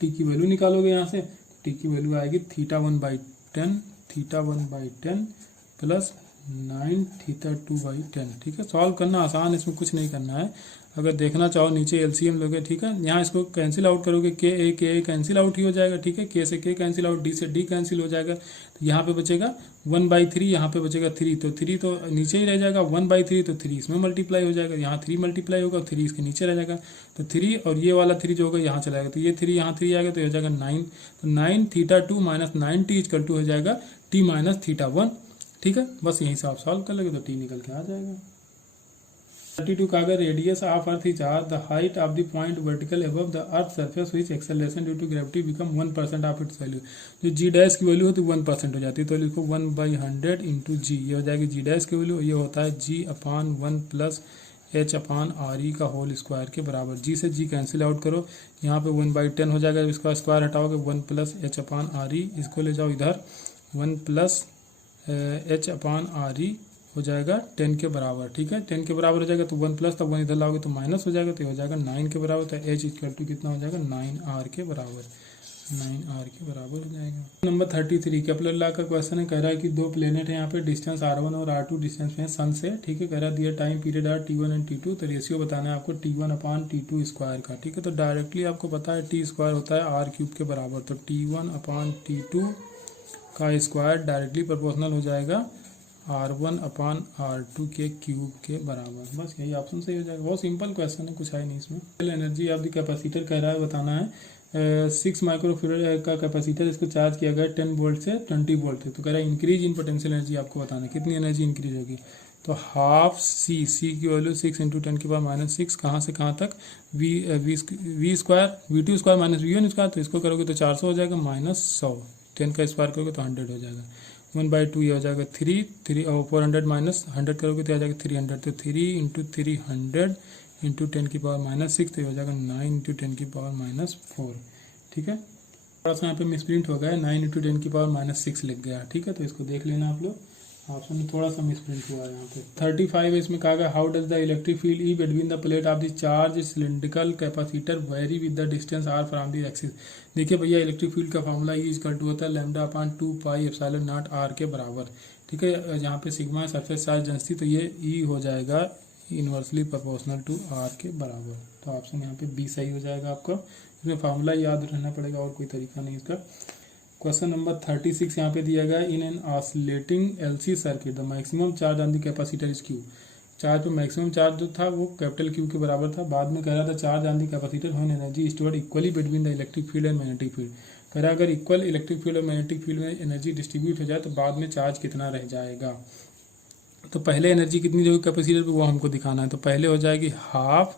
T की वैल्यू निकालोगे यहाँ से, T की वैल्यू आएगी θ1/10 प्लस 9 θ2/10। ठीक है, सॉल्व करना आसान, इसमें कुछ नहीं करना है। अगर देखना चाहो नीचे एलसीएम लोगे। ठीक है, यहाँ इसको कैंसिल आउट करोगे K कैंसिल आउट ही हो जाएगा। ठीक है, K से K कैंसिल आउट, D से D कैंसिल हो जाएगा, तो यहाँ पे बचेगा 1/3, यहाँ पे बचेगा 3, तो 3 तो नीचे ही रह जाएगा। 1/3 तो 3 इसमें मल्टीप्लाई हो जाएगा, यहाँ 3 मल्टीप्लाई होगा, 3 इसके नीचे रह जाएगा। तो 3 और ये वाला 3 जो होगा यहाँ चला जाएगा, तो ये 3 यहाँ 3 आएगा, तो हो जाएगा 9। तो 9 θ2 - 9T इक्वल टू हो जाएगा T - θ1। ठीक है, बस यही से आप सॉल्व कर लोगे तो T निकल के आ जाएगा। 32 का अगर radius of earth is r, the height of the point vertical above the earth surface which acceleration due to gravity become 1% of its value. जो जी डैश की वैल्यू होती है 1% हो जाती है, तो लिखो 1/100 इंटू जी, ये हो जाएगी जी डैश की वैल्यू। ये होता है G/1 प्लस H/RE का होल स्क्वायर के बराबर। जी से जी कैंसिल आउट करो, यहाँ पे 1/10 हो जाएगा, इसका स्क्वायर हटाओगे 1 प्लस H/RE, इसको ले जाओ इधर 1 प्लस H/RE हो जाएगा 10 के बराबर। ठीक है, 10 के बराबर हो जाएगा, तो 1 प्लस, तब 1 इधर लाओगे तो माइनस हो जाएगा, तो हो जाएगा 9 के बराबर। तो H इक्वल टू कितना हो जाएगा 9R के बराबर, 9R के बराबर हो जाएगा। नंबर 33 केपलर लॉ का क्वेश्चन है, कह रहा है कि 2 प्लेनेट है यहाँ पे, डिस्टेंस R1 और R2 डिस्टेंस में सन से। ठीक है, कह रहा है दिया time period are T1 and T2, तो रेशियो बताना है आपको T1/T2 स्क्वायर का। ठीक है, तो डायरेक्टली आपको पता है T स्क्वायर होता है R³ के बराबर, तो T1/T2 का स्क्वायर डायरेक्टली प्रोपोर्शनल हो जाएगा R1/R2 के क्यूब के बराबर। बस यही ऑप्शन सही हो जाएगा। बहुत सिंपल क्वेश्चन है, कुछ है नहीं इसमें। एनर्जी ऑफ द कैपेसिटर कह रहा है बताना है 6 माइक्रोफेरेड का कैपेसिटर, इसको चार्ज किया गया 10 वोल्ट से 20 वोल्ट है। तो कह रहा है इंक्रीज इन पोटेंशियल एनर्जी आपको बताना है, कितनी एनर्जी इंक्रीज होगी। तो हाफ C की वैल्यू 6 × 10⁻⁶ कहाँ से कहाँ तक V square V2 square minus V1 square, तो इसको करोगे तो 400 हो जाएगा -100, 10 का स्क्वायर करोगे तो 100 हो जाएगा। 1/2 ये हो जाएगा 3 और 400 माइनस 100 करोगे तो आ जाएगा 300, तो 3 × 300 × 10⁻⁶, तो ये हो जाएगा 9 × 10⁻⁴। ठीक है, थोड़ा सा यहाँ पे मिसप्रिंट हो गया है, 9 × 10⁻⁶ लिख गया। ठीक है, तो इसको देख लेना आप लोग, ऑप्शन में थोड़ा सा मिसप्रिंट हुआ है यहाँ पे। 35 है, इसमें कहा गया how does the electric field E between the plate of the charge cylindrical capacitor vary with the distance R from the axis. देखिए भैया इलेक्ट्रिक फील्ड का फॉर्मूला ई इक्वल टू होता है lambda upon 2 pi epsilon naught R के बराबर। ठीक है, जहाँ पे सिग्मा है सरफेस चार्ज डेंसिटी, तो ये ई हो जाएगा इनवर्सली प्रोपोर्शनल टू आर के बराबर। तो ऑप्शन यहाँ पे बी सही हो जाएगा आपका। इसमें फार्मूला याद रहना पड़ेगा और कोई तरीका नहीं इसका। क्वेश्चन नंबर 36 यहाँ पे दिया गया in an oscillating LC circuit the maximum charge on the capacitor is Q. Charge पे मैक्सिमम चार्ज जो था वो कैपिटल क्यू के बराबर था। बाद में कह रहा था charge on the capacitor when energy stored equally between the electric field and magnetic field. कह रहा है अगर इक्वल इलेक्ट्रिक फील्ड और मैग्नेटिक फील्ड में एनर्जी डिस्ट्रीब्यूट हो जाए तो बाद में चार्ज कितना रह जाएगा। तो पहले एनर्जी कितनी रहेगी कैपेसिटर पे वो हमको दिखाना है। तो पहले हो जाएगी हाफ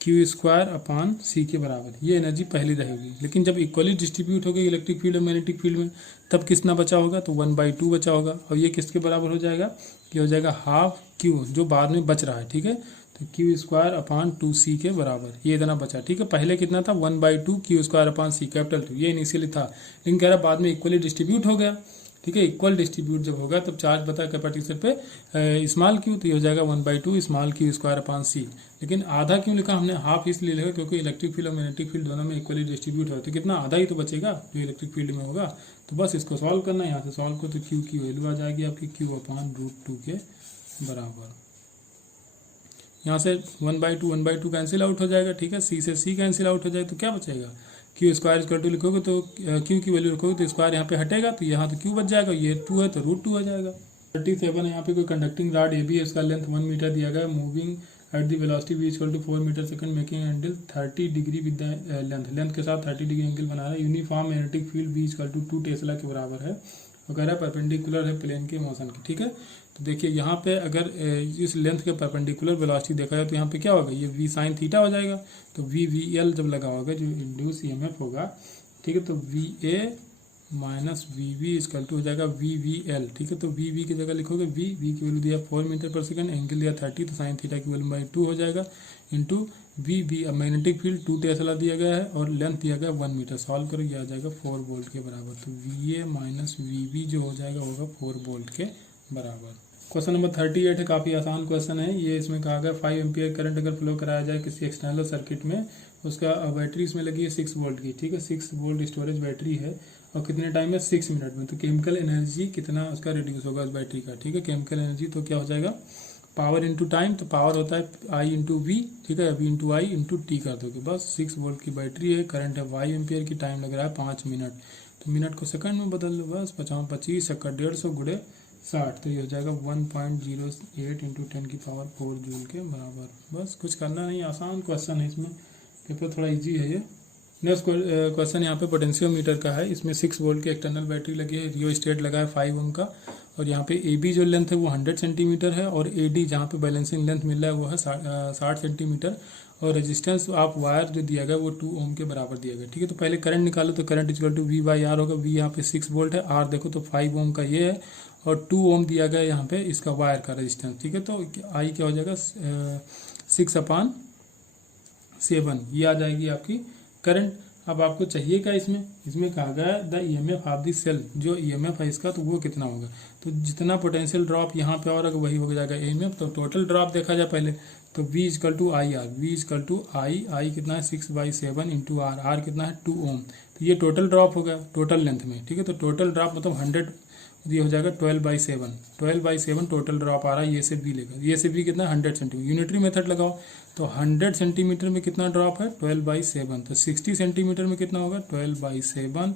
क्यू स्क्वायर अपॉन सी के बराबर, ये एनर्जी पहली रहेगी। लेकिन जब इक्वली डिस्ट्रीब्यूट हो गई इलेक्ट्रिक फील्ड और मैग्नेटिक फील्ड में तब कितना बचा होगा, तो 1/2 बचा होगा। और ये किसके बराबर हो जाएगा, ये हो जाएगा हाफ क्यू जो बाद में बच रहा है। ठीक है, तो क्यू स्क्वायर अपॉन 2c के बराबर, ये इतना बचा। ठीक है, पहले कितना था 1/2 क्यू स्क्वायर अपॉन सी कैपिटल 2, ये इनिशियली था। लेकिन कह रहा बाद में इक्वली डिस्ट्रीब्यूट हो गया। ठीक है, इक्वल डिस्ट्रीब्यूट जब होगा तब चार्ज बता कैपेसिटर पे स्मॉल क्यू, तो ये हो जाएगा 1/2 स्मॉल क्यू स्क्वायर अपॉन सी। लेकिन आधा क्यों लिखा हमने, हाफ इसलिए लिखा क्योंकि इलेक्ट्रिक फील्ड और मैग्नेटिक फील्ड दोनों में इक्वली डिस्ट्रीब्यूट हो, तो कितना आधा ही तो बचेगा जो इलेक्ट्रिक फील्ड में होगा। तो बस इसको सॉल्व करना है, यहाँ से सॉल्व करो तो क्यू की वैल्यू आ जाएगी आपकी क्यू अपॉन √2 के बराबर। यहाँ से 1/2 कैंसिल आउट हो जाएगा। ठीक है, सी से सी कैंसिल आउट हो जाएगा तो क्या बचेगा, क्यू स्क्वायर इक्वल टू लिखोगे तो क्यू की वैल्यू रखोगे तो स्क्वायर यहाँ पे हटेगा, तो यहाँ तो क्यू बच जाएगा, ये 2 है तो √2 हो जाएगा। 37 है, यहाँ पे कोई कंडक्टिंग रॉड ए बी है, इसका लेंथ 1 मीटर दिया गया है, moving at the velocity v equal to 4 metre second, making angle 30 degree with the length के साथ 30 डिग्री एंगल बना रहा है। Uniform magnetic field v equal to 2 tesla के बराबर है। वो कह रहा है परपेंडिकुलर है प्लेन के मोशन की। ठीक है, तो देखिए यहाँ पे अगर इस लेंथ के परपेंडिकुलर वेलोसिटी देखा जाए तो यहाँ पे क्या होगा, ये v साइन थीटा हो जाएगा। तो v जब लगा होगा जो इंड्यूस EMF होगा, ठीक है, तो VA minus VB equal to हो जाएगा VVL। ठीक है, तो VV की जगह लिखोगे v की वैल्यू दिया 4 मीटर पर सेकंड, एंगल दिया 30, तो साइन थीटा की वैल्यू /2 हो जाएगा इंटू VB। अब मैग्नेटिक फील्ड 2 टेस्ला दिया गया है और लेंथ दिया गया 1 मीटर। सॉल्व करो, ये आ जाएगा 4 वोल्ट के बराबर। तो VA माइनस VB जो हो जाएगा होगा 4 वोल्ट के बराबर। क्वेश्चन नंबर 38 है, काफ़ी आसान क्वेश्चन है ये। इसमें कहा गया 5 एम्पियर करंट अगर फ्लो कराया जाए किसी एक्सटर्नल सर्किट में, उसका बैटरी इसमें लगी है 6 वोल्ट की। ठीक है, 6 वोल्ट स्टोरेज बैटरी है और कितने टाइम में, 6 मिनट में। तो केमिकल एनर्जी कितना उसका रिड्यूस होगा उस बैटरी का। ठीक है, केमिकल एनर्जी तो क्या हो जाएगा, पावर इंटू टाइम, तो पावर होता है I इंटू वी। ठीक है, V इंटू आई इंटू टी कर दोगे बस। 6 वोल्ट की बैटरी है, करंट है 5 एम्पियर की, टाइम लग रहा है 5 मिनट। तो मिनट को सेकंड में बदल लो बस, 25 शक्कर 150 गुड़े 60, तो ये हो जाएगा 1.08 इंटू 10 की पावर 4 जूल के बराबर। बस कुछ करना नहीं, आसान क्वेश्चन है, इसमें पेपर थोड़ा इजी है ये। नेक्स्ट क्वेश्चन यहाँ पे पोटेंशियोमीटर का है। इसमें 6 वोल्ट की एक्सटर्नल बैटरी लगी है, रियो स्टेट लगा है 5 ओम का, और यहाँ पे AB जो लेंथ है वो 100 सेंटीमीटर है, और AD जहाँ पे बैलेंसिंग लेंथ मिल रहा है वो है 60 सेंटीमीटर, और रेजिस्टेंस ऑफ वायर जो दिया गया वो 2 ओम के बराबर दिया गया। ठीक है, तो पहले करंट निकालो, तो करंट इक्वल टू V/R होगा। V यहाँ पे 6 वोल्ट है, R देखो तो 5 ओम का ये है, और 2 ओम दिया गया यहाँ पे इसका वायर का रेजिस्टेंस। ठीक है, तो I क्या हो जाएगा 6/7, ये आ जाएगी आपकी करंट। अब आपको चाहिए क्या, इसमें कहा गया the EMF of the cell, जो EMF है इसका तो वो कितना होगा। तो जितना पोटेंशियल ड्रॉप यहाँ पे और वही हो जाएगा EMF। तो टोटल ड्रॉप देखा जाए पहले, तो V equal to IR, V equal to I कितना है 6/7 इंटू R कितना है 2 ओम। तो ये टोटल ड्रॉप होगा टोटल लेंथ में। ठीक है, तो टोटल ड्रॉप मतलब 100, ये हो जाएगा 12/7 टोटल ड्रॉप आ रहा है। ये से बी लेगा, ये से बी कितना 100 सेंटीमीटर। यूनिटरी मेथड लगाओ तो 100 सेंटीमीटर में कितना ड्रॉप है 12/7, तो 60 सेंटीमीटर में कितना होगा 12/7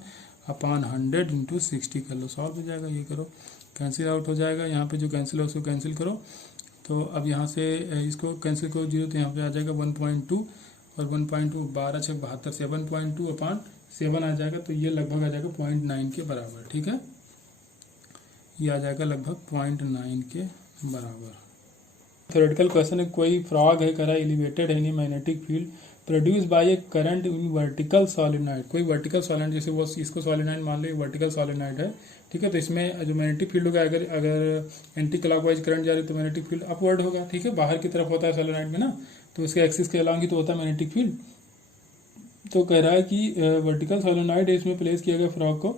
अपॉन 100 इंटू 60 कर लो, सॉल्व हो जाएगा। ये करो, कैंसिल आउट हो जाएगा, यहाँ पे जो कैंसिल है उसको कैंसिल करो। तो अब यहाँ से इसको कैंसिल करो 0, तो यहाँ पे आ जाएगा 1.2 और 1.2 12 6 72, 7.2 अपॉन 7 आ जाएगा। तो ये लगभग आ जाएगा 0.9 के बराबर। ठीक है, ये आ जाएगा लगभग 0.9 के बराबर। थ्योरेटिकल क्वेश्चन है, कोई फ्रॉग है करा एलिवेटेड है in magnetic field produce by A current in vertical solenoid. कोई वर्टिकल सॉलिनॉइड, जैसे वो इसको सॉलिनॉइड मान लो, वर्टिकल सॉलिनॉइड है। ठीक है, तो इसमें जो मैग्नेटिक फील्ड होगा, अगर एंटी क्लॉकवाइज करंट जा रही है तो मैग्नेटिक फील्ड अपवर्ड होगा। ठीक है, बाहर की तरफ होता है सॉलिनॉइड में ना, तो उसके एक्सिस के अलावा ही तो होता है मैग्नेटिक फील्ड। तो कह रहा है कि वर्टिकल सॉलिनॉइड इसमें प्लेस किया गया फ्रॉग को,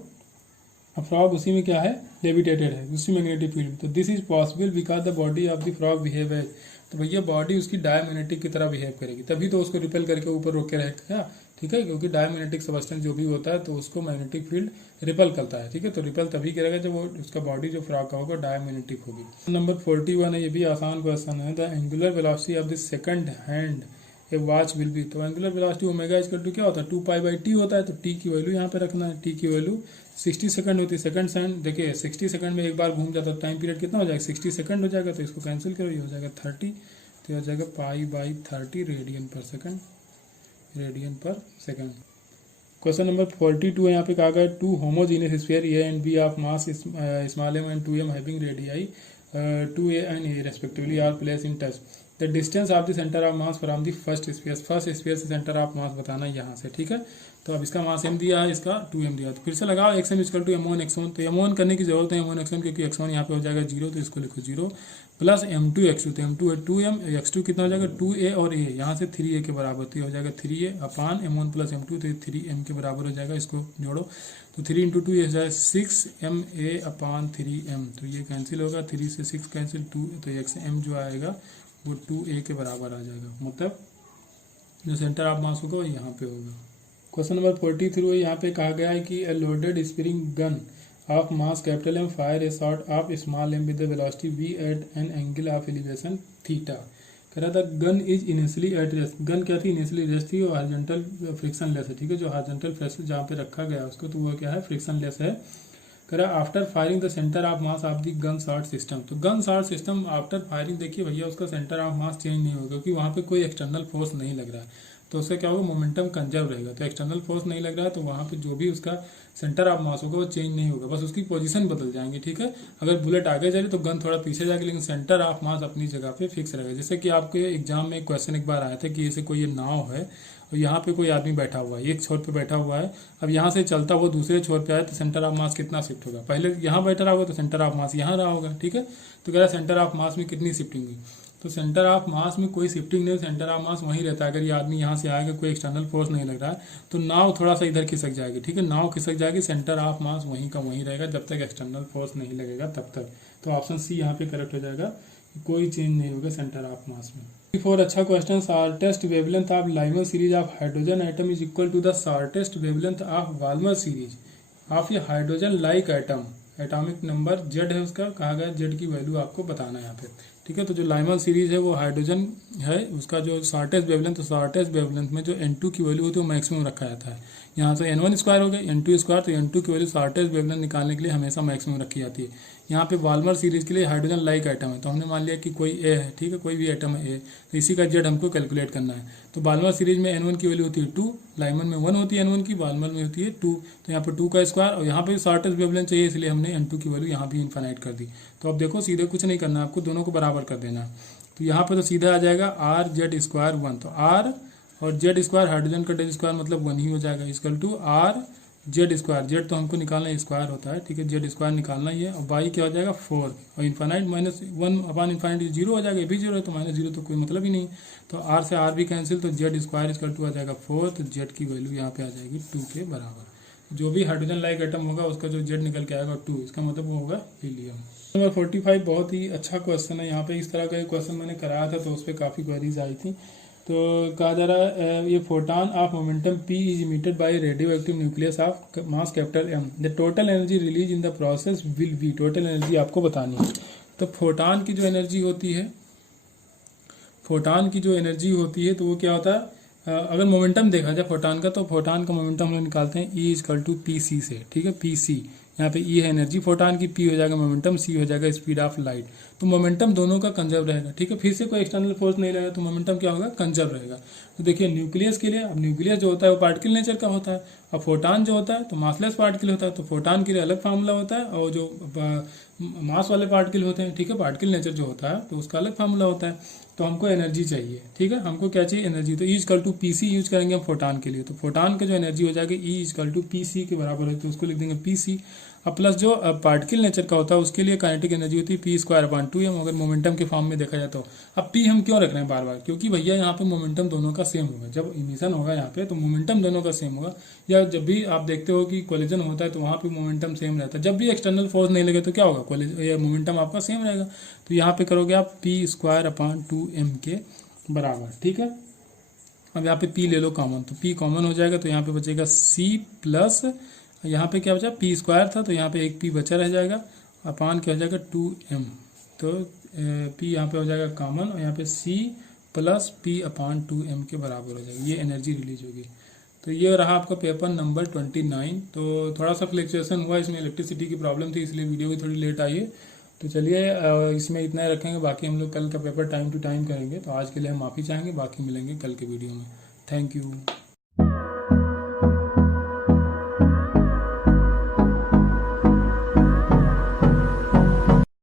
फ्रॉग उसी में क्या है, लेविटेटेड है, उसी मैग्नेटिक फील्ड। तो this is possible because the body of the frog behave as, तो भैया बॉडी उसकी डायमैग्नेटिक की तरह बिहेव करेगी, तभी तो उसको रिपेल करके ऊपर रोक के रहेगा, ठीक है, क्योंकि डायमैग्नेटिक सबस्टेंस जो भी होता है तो उसको मैग्नेटिक फील्ड रिपेल करता है, ठीक है। तो रिपेल तभी करेगा जब वो उसका बॉडी जो फ्रॉग का होगा डायमैग्नेटिक होगी। नंबर 41 है, ये भी आसान क्वेश्चन है। The angular velocity of the second hand a watch will be, तो angular velocity omega equal to क्या होता है, 2π/t होता है। तो टी की वैल्यू यहाँ पे रखना है, टी की वैल्यू 60 सेकंड होती है। सेकंड हैंड देखिए 60 सेकंड में एक बार घूम जाता है, टाइम पीरियड कितना हो जाएगा, 60 सेकंड हो जाएगा। तो इसको कैंसिल करो, ये हो जाएगा 30, तो हो जाएगा π/30 radian per second, radian per second. Question number 42 है, यहाँ पे कहा गया two homogeneous sphere A and B of mass small M and 2m having radii 2a and a respectively are placed in touch. The distance of the center of mass from the first sphere से centre of मास बताना है यहाँ से, ठीक है। तो अब इसका मास m दिया है, इसका 2m दिया है, तो फिर से लगाओ xm equal to m1 x1, तो m1 करने की जरूरत है, m1 x1 क्योंकि x1 यहाँ पे हो जाएगा 0, तो इसको लिखो 0 प्लस m2 x2, तो m2 है 2m, x2 कितना हो जाएगा 2a और a यहाँ से 3a के बराबर, तो हो जाएगा 3a अपान m1 प्लस m2, तो 3m के बराबर हो जाएगा, इसको जोड़ो तो 3 × 2 ये हो जाएगा 6ma अपान 3m, तो ये कैंसिल होगा, 3 से 6 कैंसिल, 2 तो xm जो आएगा वो 2a के बराबर आ जाएगा, मतलब जो सेंटर ऑफ मास होगा वो यहाँ पे होगा। क्वेश्चन नंबर 43 यहाँ पे कहा गया है कि a loaded spring gun of mass capital M fire a shot of small M with the velocity v at an angle of elevation theta. कह रहा था gun is initially at rest, gun क्या थी, इनिशियली रेस्ट थी और horizontal friction less है, ठीक है। जो हॉरिजॉन्टल फ्रिक्शन जहाँ पे रखा गया उसको, तो वो क्या है, फ्रिक्शन लेस है। कह रहा after firing the centre of mass of the gun shot system, तो gun shot system after firing देखिए भैया उसका सेंटर ऑफ मास चेंज नहीं होगा, क्योंकि वहाँ पे कोई एक्सटर्नल फोर्स नहीं लग रहा है, तो उसका क्या होगा, मोमेंटम कंजर्व रहेगा। तो एक्सटर्नल फोर्स नहीं लग रहा है, तो वहाँ पे जो भी उसका सेंटर ऑफ मास होगा वो चेंज नहीं होगा, बस उसकी पोजीशन बदल जाएंगे, ठीक है। अगर बुलेट आगे जा रही तो गन थोड़ा पीछे जाएगी, लेकिन सेंटर ऑफ मास अपनी जगह पे फिक्स रहेगा। जैसे कि आपके एग्जाम में क्वेश्चन एक बार आया था कि जैसे कोई ये नाव है और यहाँ पे कोई आदमी बैठा हुआ है, एक छोर पे बैठा हुआ है, अब यहाँ से चलता हुआ दूसरे छोर पे आए तो सेंटर ऑफ मास कितना शिफ्ट होगा, पहले यहाँ बैठा रहा होगा तो सेंटर ऑफ मास यहाँ रहा होगा, ठीक है। तो कह रहा है सेंटर ऑफ मास में कितनी शिफ्टिंग हुई, तो सेंटर ऑफ मास में कोई शिफ्टिंग नहीं, सेंटर ऑफ मास वहीं रहता है। अगर ये आदमी यहाँ से आएगा, कोई एक्सटर्नल फोर्स नहीं लग रहा है, तो नाव थोड़ा सा इधर खिसक जाएगी, ठीक है, नाव खिसक जाएगी, सेंटर ऑफ मास वहीं का वहीं रहेगा जब तक एक्सटर्नल फोर्स नहीं लगेगा तब तक। तो ऑप्शन सी यहाँ पे करेक्ट हो जाएगा, कोई चेंज नहीं होगा सेंटर ऑफ मास में। फोर अच्छा question, shortest wavelength of Lyman series of hydrogen atom is equal to the shortest wavelength of Balmer series of a hydrogen like atom, atomic number Z है उसका, कहा गया जेड की value आपको बताना है यहाँ पे, ठीक है। तो जो लाइमर सीरीज है वो हाइड्रोजन है, उसका जो शॉर्टेस्ट वेवलेंथ, तो शॉर्टेस्ट वेवलेंथ में जो n2 की वैल्यू होती है वो मैक्सिमम रखा जाता है। यहाँ से n1 स्क्वायर हो गया, n2 स्क्वायर, तो n2 की वैल्यू शॉर्टेस्ट वेवलेंथ निकालने के लिए हमेशा मैक्सिमम रखी जाती है। यहाँ पे वाल्मर सीरीज के लिए हाइड्रोजन लाइक आइटम है, तो हमने मान लिया कि कोई ए है, ठीक है, कोई भी आइटम है ए, तो इसी का जेड हमको कैलकुलेट करना है। तो वाल्मर सीरीज में n1 की वैल्यू होती है 2, लाइमर में 1 होती है n1 की, वाल्मर में होती है 2, तो यहाँ पर 2 का स्क्वायर, और यहाँ पे शॉर्टेस्ट वेवलेंथ चाहिए इसलिए हमने n2 की वैल्यू यहाँ भी इन्फाइनाइट कर दी। तो अब देखो सीधे कुछ नहीं करना, आपको दोनों को बराबर कर देना। तो यहाँ पे तो सीधा आ जाएगा आर जेड स्क्वायर 1, तो आर और जेड स्क्वायर, हाइड्रोजन का जेड स्क्वायर मतलब 1 ही हो जाएगा, equal to R Z square, Z तो हमको निकालना है, स्क्वायर होता है, ठीक है, जेड स्क्वायर निकालना ही है, और बाई क्या हो जाएगा 4, और इन्फाइनाइट माइनस 1 अपान इन्फाइनाइट 0 हो जाएगा, ये भी 0 है तो माइनस 0 तो कोई मतलब ही नहीं। तो आर से आर भी कैंसिल, तो जेड स्क्वायर इक्वल टू आ जाएगा 4, तो जेड की वैल्यू यहाँ पे आ जाएगी 2 के बराबर। जो भी हाइड्रोजन लाइक एटम होगा उसका जो जेड निकल के आएगा 2, इसका मतलब वो होगा हीलियम। नंबर 45 बहुत ही अच्छा क्वेश्चन है, यहाँ पे इस तरह का एक क्वेश्चन मैंने कराया था तो उस पर काफ़ी क्वेरीज आई थी। तो कहा जा रहा है ये photon of momentum p is emitted by radioactive nucleus of mass capital M, the total energy release in the process will be, total energy आपको बतानी है। तो फोटॉन की जो एनर्जी होती है, फोटॉन की जो एनर्जी होती है तो वो क्या होता है, अगर मोमेंटम देखा जाए फोटॉन का, तो फोटॉन का मोमेंटम हम लोग निकालते हैं E equal to P C से, ठीक है, पी सी, यहाँ पे E है एनर्जी फोटॉन की, P हो जाएगा मोमेंटम, C हो जाएगा स्पीड ऑफ लाइट। तो मोमेंटम दोनों का कंजर्व रहेगा, ठीक है, फिर से कोई एक्सटर्नल फोर्स नहीं रहेगा तो मोमेंटम क्या होगा, कंजर्व रहेगा। तो देखिए न्यूक्लियस के लिए, अब न्यूक्लियस जो होता है वो पार्टिकल नेचर का होता है, और फोटॉन जो होता है तो मासलेस पार्टिकल होता है, तो फोटॉन के लिए अलग फार्मूला होता है, और जो मास वाले पार्टिकल होते हैं, ठीक है, पार्टिकल नेचर जो होता है तो उसका अलग फार्मूला होता है। तो हमको एनर्जी चाहिए, ठीक है, हमको क्या चाहिए, एनर्जी। तो E equal to P C use करेंगे हम फोटॉन के लिए, तो फोटॉन का जो एनर्जी हो जाएगी E equal to P C के बराबर है, तो उसको लिख देंगे पी सी अब प्लस जो पार्टिकल नेचर का होता है उसके लिए काइनेटिक एनर्जी होती है p²/2m, अगर मोमेंटम के फॉर्म में देखा जाए तो। अब p हम क्यों रख रहे हैं बार बार, क्योंकि भैया यहाँ पे मोमेंटम दोनों का सेम होगा। जब इमिशन होगा यहाँ पे तो मोमेंटम दोनों का सेम होगा, या जब भी आप देखते हो कि कोलिजन होता है तो वहाँ पे मोमेंटम सेम रहता है। जब भी एक्सटर्नल फोर्स नहीं लगे तो क्या होगा, ये मोमेंटम आपका सेम रहेगा। तो यहाँ पे करोगे आप p²/2m के बराबर, ठीक है। अब यहाँ पे p ले लो कॉमन, तो p कॉमन हो जाएगा, तो यहाँ पे बचेगा c प्लस यहाँ पे क्या बचा, p² था तो यहाँ पे एक p बचा रह जाएगा, अपान क्या हो जाएगा 2m। तो p यहाँ पे हो जाएगा कॉमन, और यहाँ पे c प्लस p/2m के बराबर हो जाएगा, ये एनर्जी रिलीज होगी। तो ये रहा आपका पेपर नंबर 29। तो थोड़ा सा फ्लक्चुएशन हुआ, इसमें इलेक्ट्रिसिटी की प्रॉब्लम थी इसलिए वीडियो भी थोड़ी लेट आई है। तो चलिए इसमें इतना ही रखेंगे, बाकी हम लोग कल का पेपर टाइम टू टाइम करेंगे। तो आज के लिए हम माफ़ी चाहेंगे, बाकी मिलेंगे कल के वीडियो में। Thank you.